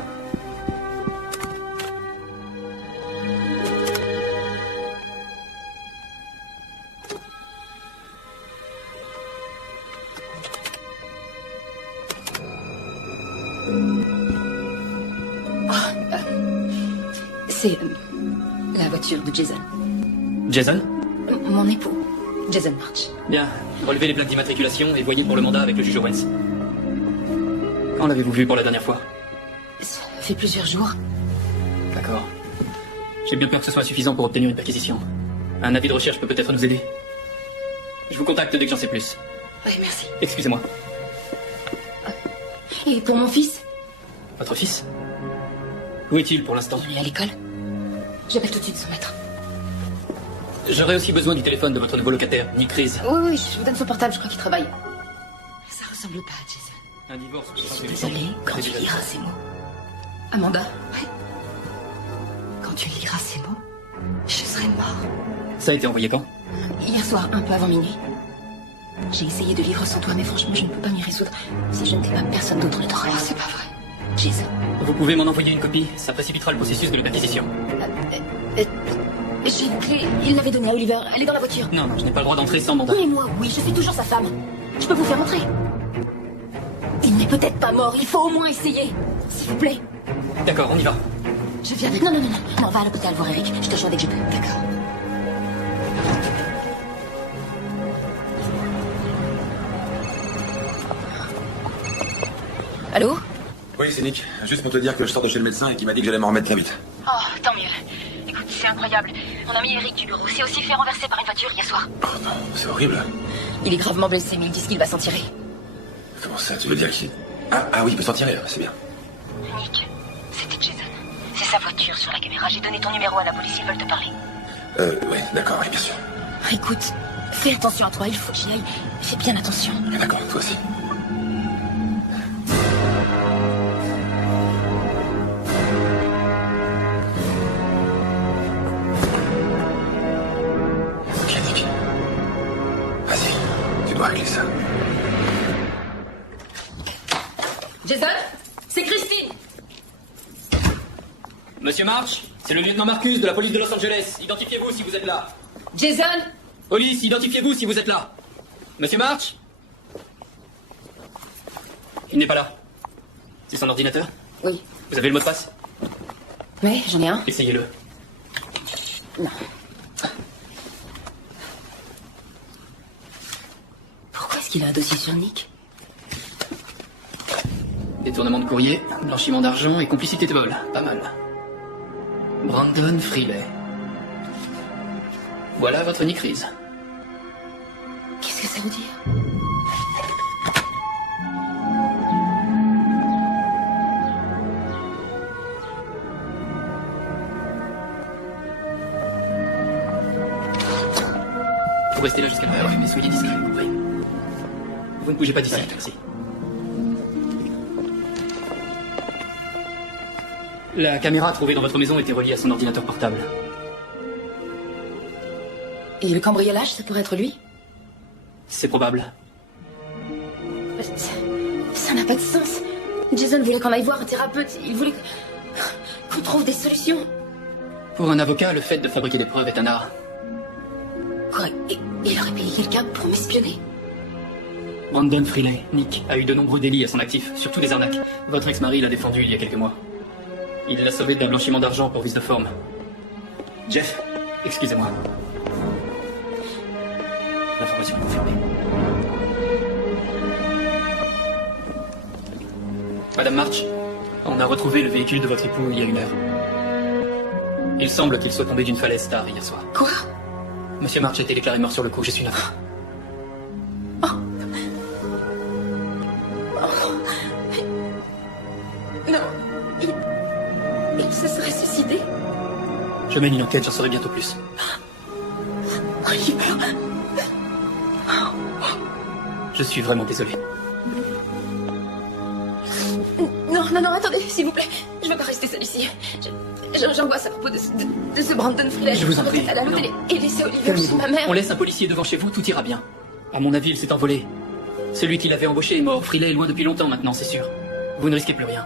C'est la voiture de Jason. Jason? Mon époux, Jason March. Bien. Relevez les plaques d'immatriculation et voyez pour le mandat avec le juge Owens. Quand l'avez-vous vu pour la dernière fois? Ça fait plusieurs jours. D'accord. J'ai bien peur que ce soit suffisant pour obtenir une perquisition. Un avis de recherche peut peut-être nous aider. Je vous contacte dès que j'en sais plus. Oui, merci. Excusez-moi. Et pour mon fils? Votre fils? Où est-il pour l'instant? Il est à l'école. J'appelle tout de suite son maître. J'aurais aussi besoin du téléphone de votre nouveau locataire, Nick Reese. Oui, je vous donne son portable, je crois qu'il travaille. Ça ressemble pas à Jason. Un divorce. Je suis désolée quand tu liras ces mots. Amanda? Oui. Quand tu liras ces mots, je serai mort. Ça a été envoyé quand? Hier soir, un peu avant minuit. J'ai essayé de lire sans toi, mais franchement, je ne peux pas m'y résoudre. Si je ne t'ai pas, personne d'autre ne t'aura. Oh, c'est pas vrai. Jason. Vous pouvez m'en envoyer une copie, ça précipitera le processus de la perquisition. J'ai une clé, il l'avait donnée à Oliver. Elle est dans la voiture. Non, je n'ai pas le droit d'entrer sans mandat. Oui, moi, oui, je suis toujours sa femme. Je peux vous faire entrer. Il n'est peut-être pas mort, il faut au moins essayer. S'il vous plaît. D'accord, on y va. Je viens avec... Non, on va à l'hôpital voir Eric. Je te rejoins dès que je peux. D'accord. Allô? Oui, c'est Nick. Juste pour te dire que je sors de chez le médecin et qu'il m'a dit que j'allais m'en remettre très vite. Oh, tant mieux. Écoute, c'est incroyable. Mon ami Eric du bureau s'est aussi fait renverser par une voiture hier soir. Oh non, c'est horrible. Il est gravement blessé, mais ils disent qu'il va s'en tirer. Comment ça, tu veux dire qu'il... Ah oui, il peut s'en tirer, c'est bien. Nick, c'était Jason. C'est sa voiture sur la caméra. J'ai donné ton numéro à la police, ils veulent te parler. Oui, d'accord, oui, bien sûr. Écoute, fais attention à toi, il faut que j'y aille. Fais bien attention. D'accord, toi aussi. Ok, Nick. Vas-y, tu dois régler ça. Jason, c'est Christine. Monsieur March, c'est le lieutenant Marcus de la police de Los Angeles. Identifiez-vous si vous êtes là. Jason. Police, identifiez-vous si vous êtes là. Monsieur March? Il n'est pas là. C'est son ordinateur? Oui. Vous avez le mot de passe? Oui, j'en ai un. Essayez-le. Non. Pourquoi est-ce qu'il a un dossier sur Nick? Détournement de courrier, blanchiment d'argent et complicité de vol. Pas mal. Brandon Freeley. Voilà votre Nick Reese. Qu'est-ce que ça veut dire? Vous restez là jusqu'à la fin, mais soyez discret, vous comprenez. Vous ne bougez pas d'ici, merci. La caméra trouvée dans votre maison était reliée à son ordinateur portable. Et le cambriolage, ça pourrait être lui? C'est probable. Ça n'a pas de sens. Jason voulait qu'on aille voir un thérapeute. Il voulait qu'on trouve des solutions. Pour un avocat, le fait de fabriquer des preuves est un art. Quoi? Il aurait payé quelqu'un pour m'espionner? Brandon Freeley, Nick, a eu de nombreux délits à son actif, surtout des arnaques. Votre ex-mari l'a défendu il y a quelques mois. Il l'a sauvé d'un blanchiment d'argent pour vice de forme. Jeff, excusez-moi. L'information est confirmée. Madame March, on a retrouvé le véhicule de votre époux il y a 1 heure. Il semble qu'il soit tombé d'une falaise tard hier soir. Quoi? Monsieur March a été déclaré mort sur le coup, je suis navré. Non, il se serait suicidé. Je mène une enquête, j'en saurai bientôt plus. Oliver. Je suis vraiment désolé. Non, attendez, s'il vous plaît. Je veux pas rester seule ici. J'angoisse à propos de ce Brandon Freeley. Je vous en prie. À la l'hôtel et laisser Oliver chez ma mère. On laisse un policier devant chez vous, tout ira bien. À mon avis, il s'est envolé. Celui qui l'avait embauché est mort. Freeley est loin depuis longtemps maintenant, c'est sûr. Vous ne risquez plus rien.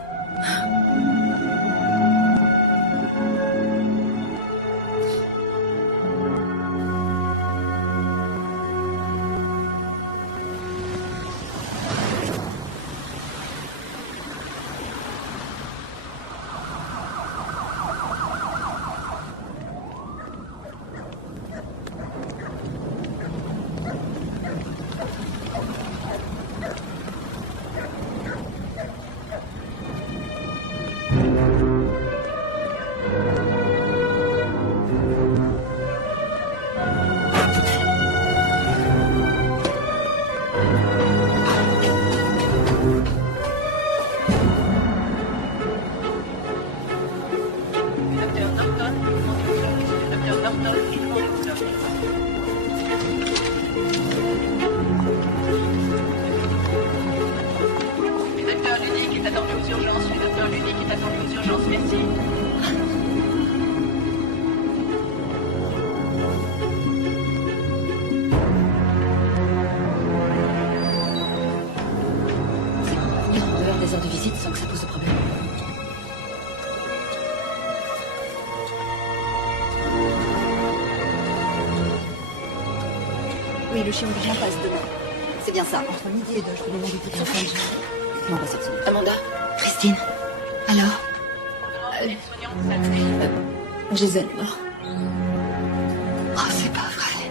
Des heures de visite sans que ça pose de problème. Oui, le chirurgien passe demain. C'est bien ça, entre midi et 2, je te demande de toute façon. Non, pas cette semaine. Amanda? Christine, alors Jason est mort. Oh, c'est pas vrai.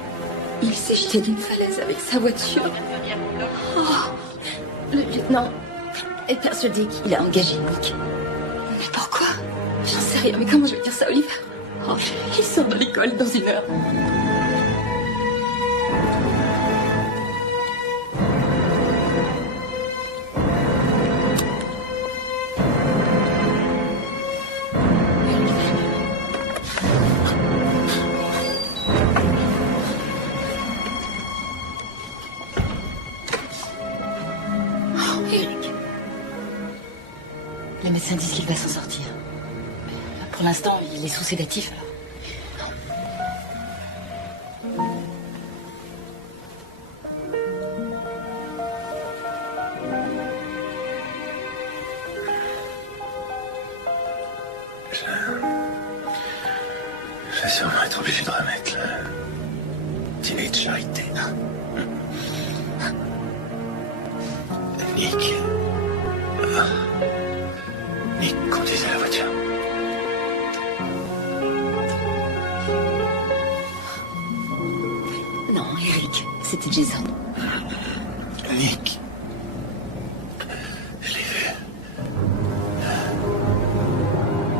Il s'est jeté d'une falaise avec sa voiture. Oh. Le lieutenant est persuadé qu'il a engagé Nick. Mais pourquoi? J'en sais rien, mais comment je vais dire ça, Oliver? Oh, ils sont dans l'école dans 1 heure. Les médecins disent qu'il va s'en sortir. Mais pour l'instant, il est sous sédatif, alors. Je vais sûrement être obligé de remettre le dîner de charité. Nick. Nick conduisait la voiture. Non, Eric, c'était Jason. Nick. Je l'ai vu.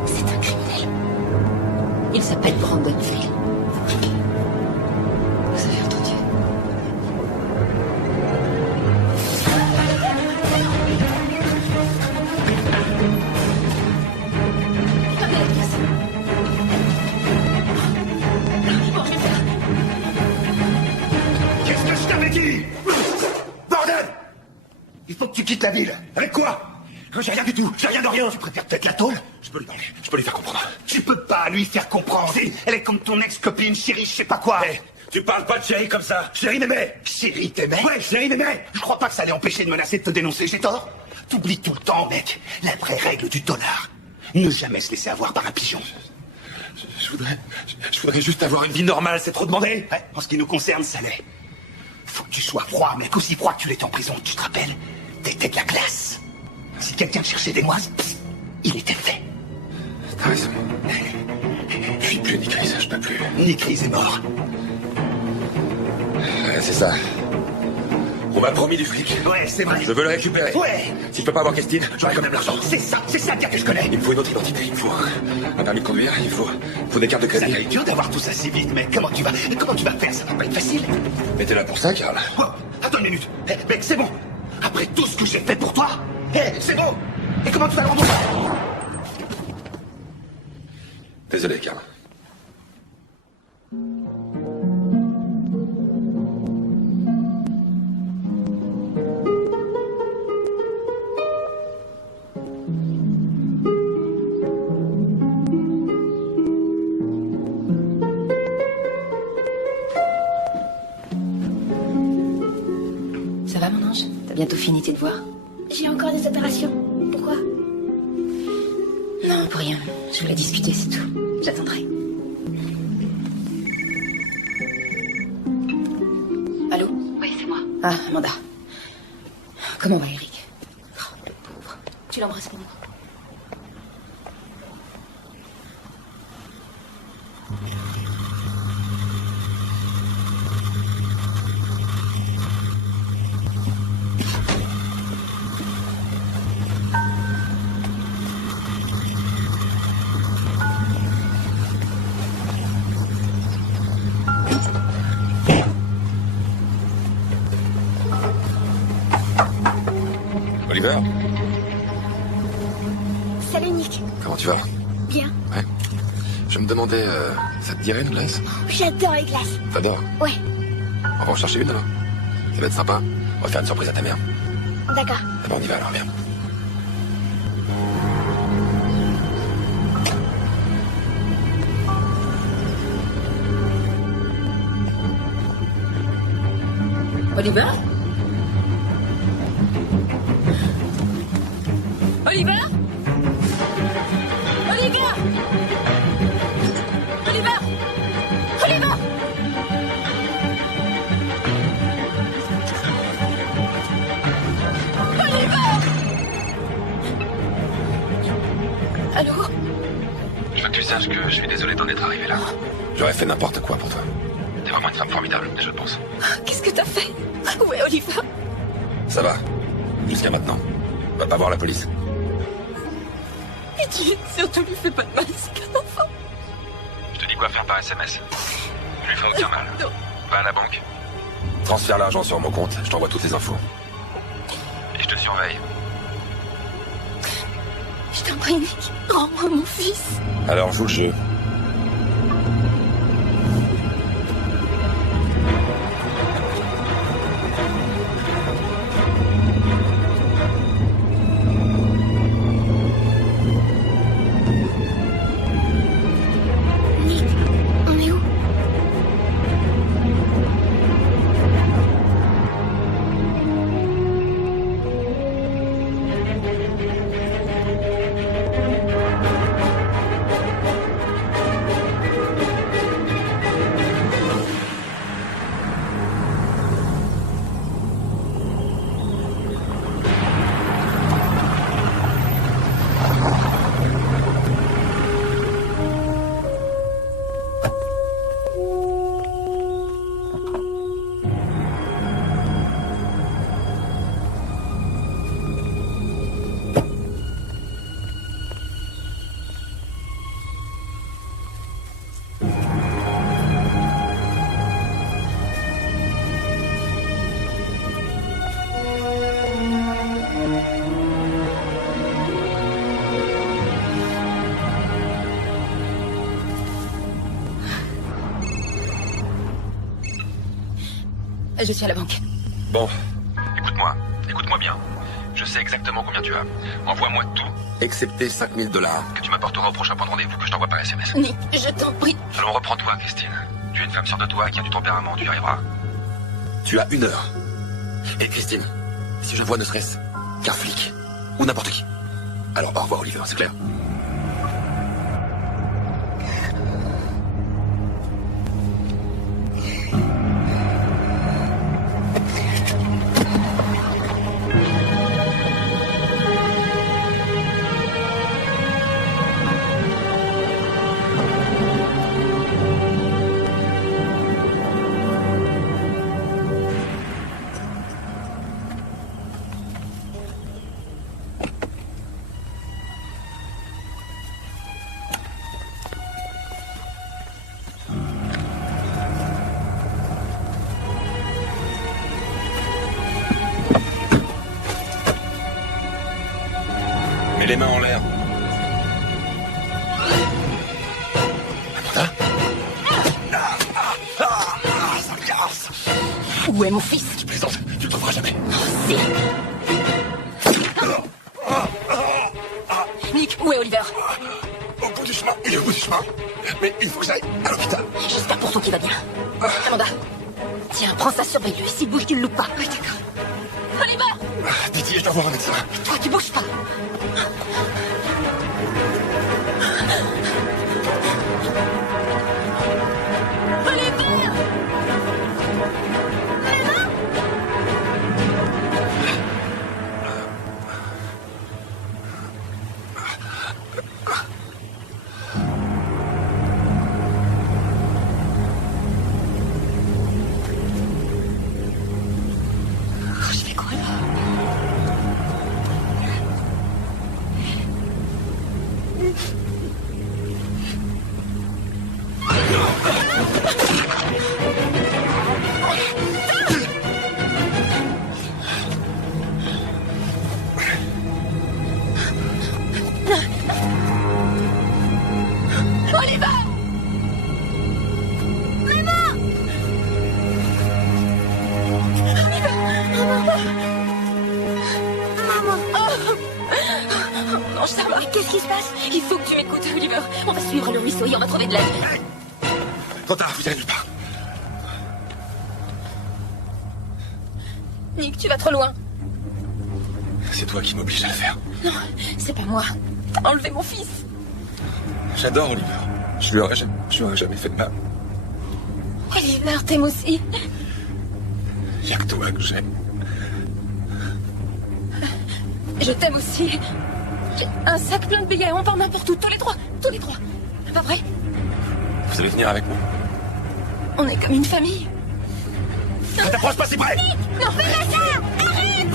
C'est un criminel. Il s'appelle Brandon Freeley. Vous avez entendu? Qu'est-ce que je t'avais dit? Bordel! Il faut que tu quittes la ville. Avec quoi? J'ai rien du tout, j'ai rien de rien. Tu préfères peut-être la tôle? Je peux lui parler, je peux lui faire comprendre. Tu peux pas lui faire comprendre. Si. Elle est comme ton ex-copine, chérie, je sais pas quoi. Hey, Tu parles pas de chérie comme ça. Chérie m'aimait. Chérie t'aimait? Ouais, chérie m'aimait. Je crois pas que ça allait empêcher de menacer de te dénoncer. J'ai tort? T'oublies tout le temps, mec. La vraie règle du dollar. Ne jamais se laisser avoir par un pigeon. Je voudrais juste avoir une vie normale, c'est trop demandé. Ouais, en ce qui nous concerne, ça l'est. Faut que tu sois froid, mec, aussi froid que tu l'étais en prison, tu te rappelles? T'étais de la classe. Si quelqu'un cherchait des noises, il était fait. T'as raison. Je suis plus Nick Reese, je peux plus. Nick Reese est mort. C'est ça. On m'a promis du fric. Ouais, c'est vrai. Je veux le récupérer. Ouais. Si je peux pas avoir Christine, j'aurai quand même l'argent. C'est ça bien que je connais. Il me faut une autre identité, il me faut un permis de conduire, il faut des cartes de Ça crédit. va être dur d'avoir tout ça si vite, mec. Comment tu vas faire? Ça va pas être facile. Mais t'es là pour ça, Karl. Oh, attends une minute. Mec, c'est bon. Après tout ce que j'ai fait pour toi, c'est bon. Et comment tu vas le rembourser? Désolé, Karl. Ça va, mon ange? T'as bientôt fini tes devoirs? J'ai encore des opérations. Pourquoi? Non, pour rien. Je voulais discuter, c'est tout. J'attendrai. Allô? Oui, c'est moi. Ah, Amanda. Comment va Eric? Oh, le pauvre. Tu l'embrasses pour moi? Oliver? Salut Nick. Comment tu vas? Bien. Ouais. Je me demandais, ça te dirait une glace? J'adore les glaces. T'adores? Ouais, On va en chercher une alors? Ça va être sympa. On va faire une surprise à ta mère. d'accord. Ah ben on y va alors, viens. Oliver? Oliver? Oliver? Oliver? Oliver? Oliver? Allô? Je veux que tu saches que je suis désolé d'en être arrivé là. J'aurais fait n'importe quoi pour toi. T'es vraiment une femme formidable, je pense. Qu'est-ce que t'as fait? Où est Oliver? Ça va. Jusqu'à maintenant. Va pas voir la police. Pitié, surtout lui fais pas de mal, c'est qu'un enfant. Je te dis quoi faire par SMS. Je lui ferai aucun mal. Non. Va à la banque. Transfère l'argent sur mon compte, je t'envoie toutes les infos. Et je te surveille. Je t'en prie, Nick, rends-moi mon fils. Alors joue le jeu. Nick, on est où? Je suis à la banque. Bon, écoute-moi bien. Je sais exactement combien tu as. Envoie-moi tout, excepté $5000 que tu m'apporteras au prochain point de rendez-vous que je t'envoie par SMS. Nick, je t'en prie. Alors reprends-toi, Christine. Tu es une femme sûre de toi qui a du tempérament, tu y arriveras. Tu as 1 heure. Et Christine, si je vois ne serait-ce qu'un flic, ou n'importe qui, alors au revoir Oliver, c'est clair? Mets les mains en l'air. Amanda? Ça me casse. Où est mon fils? Tu plaisantes, tu le trouveras jamais. Si. Nick, où est Oliver? Au bout du chemin, il est au bout du chemin. Mais il faut que j'aille à l'hôpital. J'espère pour toi qu'il va bien. Amanda, tiens, prends ça, surveille-le. S'il bouge, tu le loupes pas. Oui, d'accord. Oliver! Didier, je dois voir un médecin. Toi, tu bouges pas. Je fais quoi là? Non, ça va. Qu'est-ce qui se passe? Il faut que tu m'écoutes, Oliver. On va suivre le ruisseau et on va trouver de l'aide. Trop tard, vous irez nulle part. Nick, tu vas trop loin. C'est toi qui m'oblige à le faire. Non, c'est pas moi. T'as enlevé mon fils. J'adore Oliver. Je lui aurais jamais fait de mal. Oliver, t'aimes aussi. Il n'y a que toi que j'aime. Je t'aime aussi. J'ai un sac plein de billets. On part n'importe où. Tous les trois. Tous les trois. Pas vrai? Vous allez venir avec moi? On est comme une famille. Ne t'approche pas, c'est prêt! Non, fais pas ça! Arrête!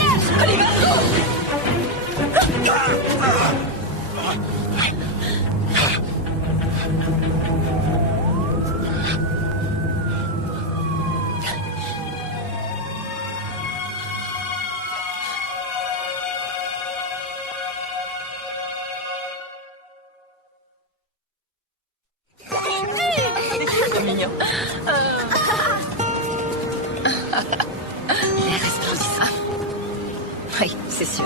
Oliver, c'est mignon. L'air resplendissant. Oui, c'est sûr.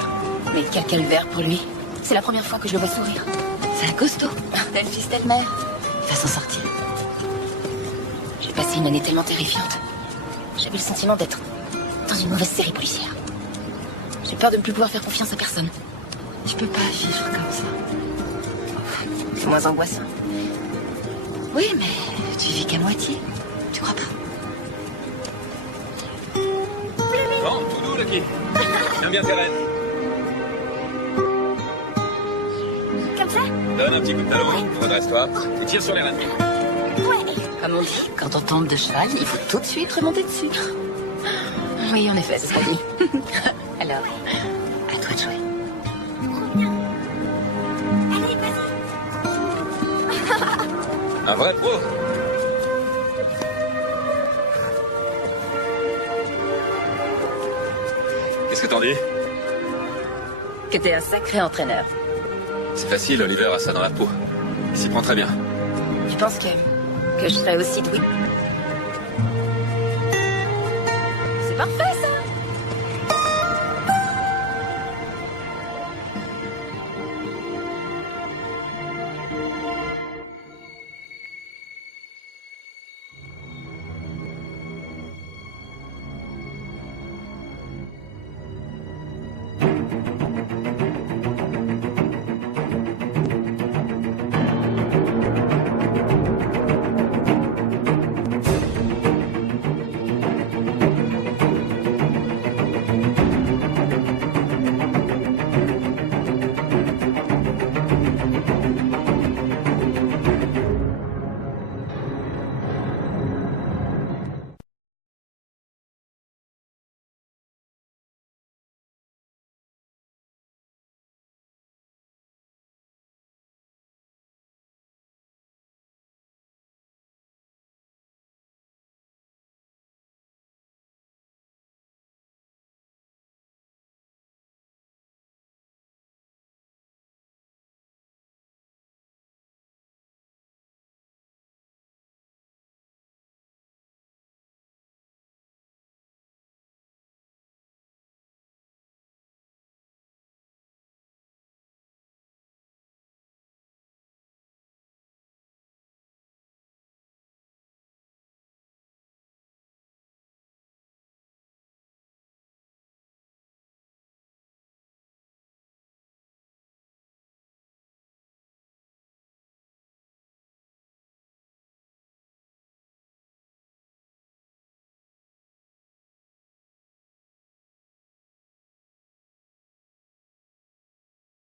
Mais quel calvaire pour lui. C'est la première fois que je le vois sourire. C'est un costaud. Tel fils, telle mère. Il va s'en sortir. J'ai passé une année tellement terrifiante. J'avais le sentiment d'être dans une mauvaise série policière. J'ai peur de ne plus pouvoir faire confiance à personne. Tu peux pas vivre comme ça. C'est moins angoissant. Oui, mais tu vis qu'à moitié. Tu crois pas? Bon, tout doux, Lucky. Tiens bien tes rênes. Comme ça? Donne un petit coup de talon, redresse-toi, et tire sur les rênes. Ouais. Comme on dit, quand on tombe de cheval, il faut tout de suite remonter dessus. Oui, en effet, c'est ce qu'on dit. Alors, à toi de jouer. Allez, vas-y. Un vrai pro. Qu'est-ce que t'en dis? Que t'es un sacré entraîneur. C'est facile, Oliver a ça dans la peau. Il s'y prend très bien. Tu penses que je serais aussi douée?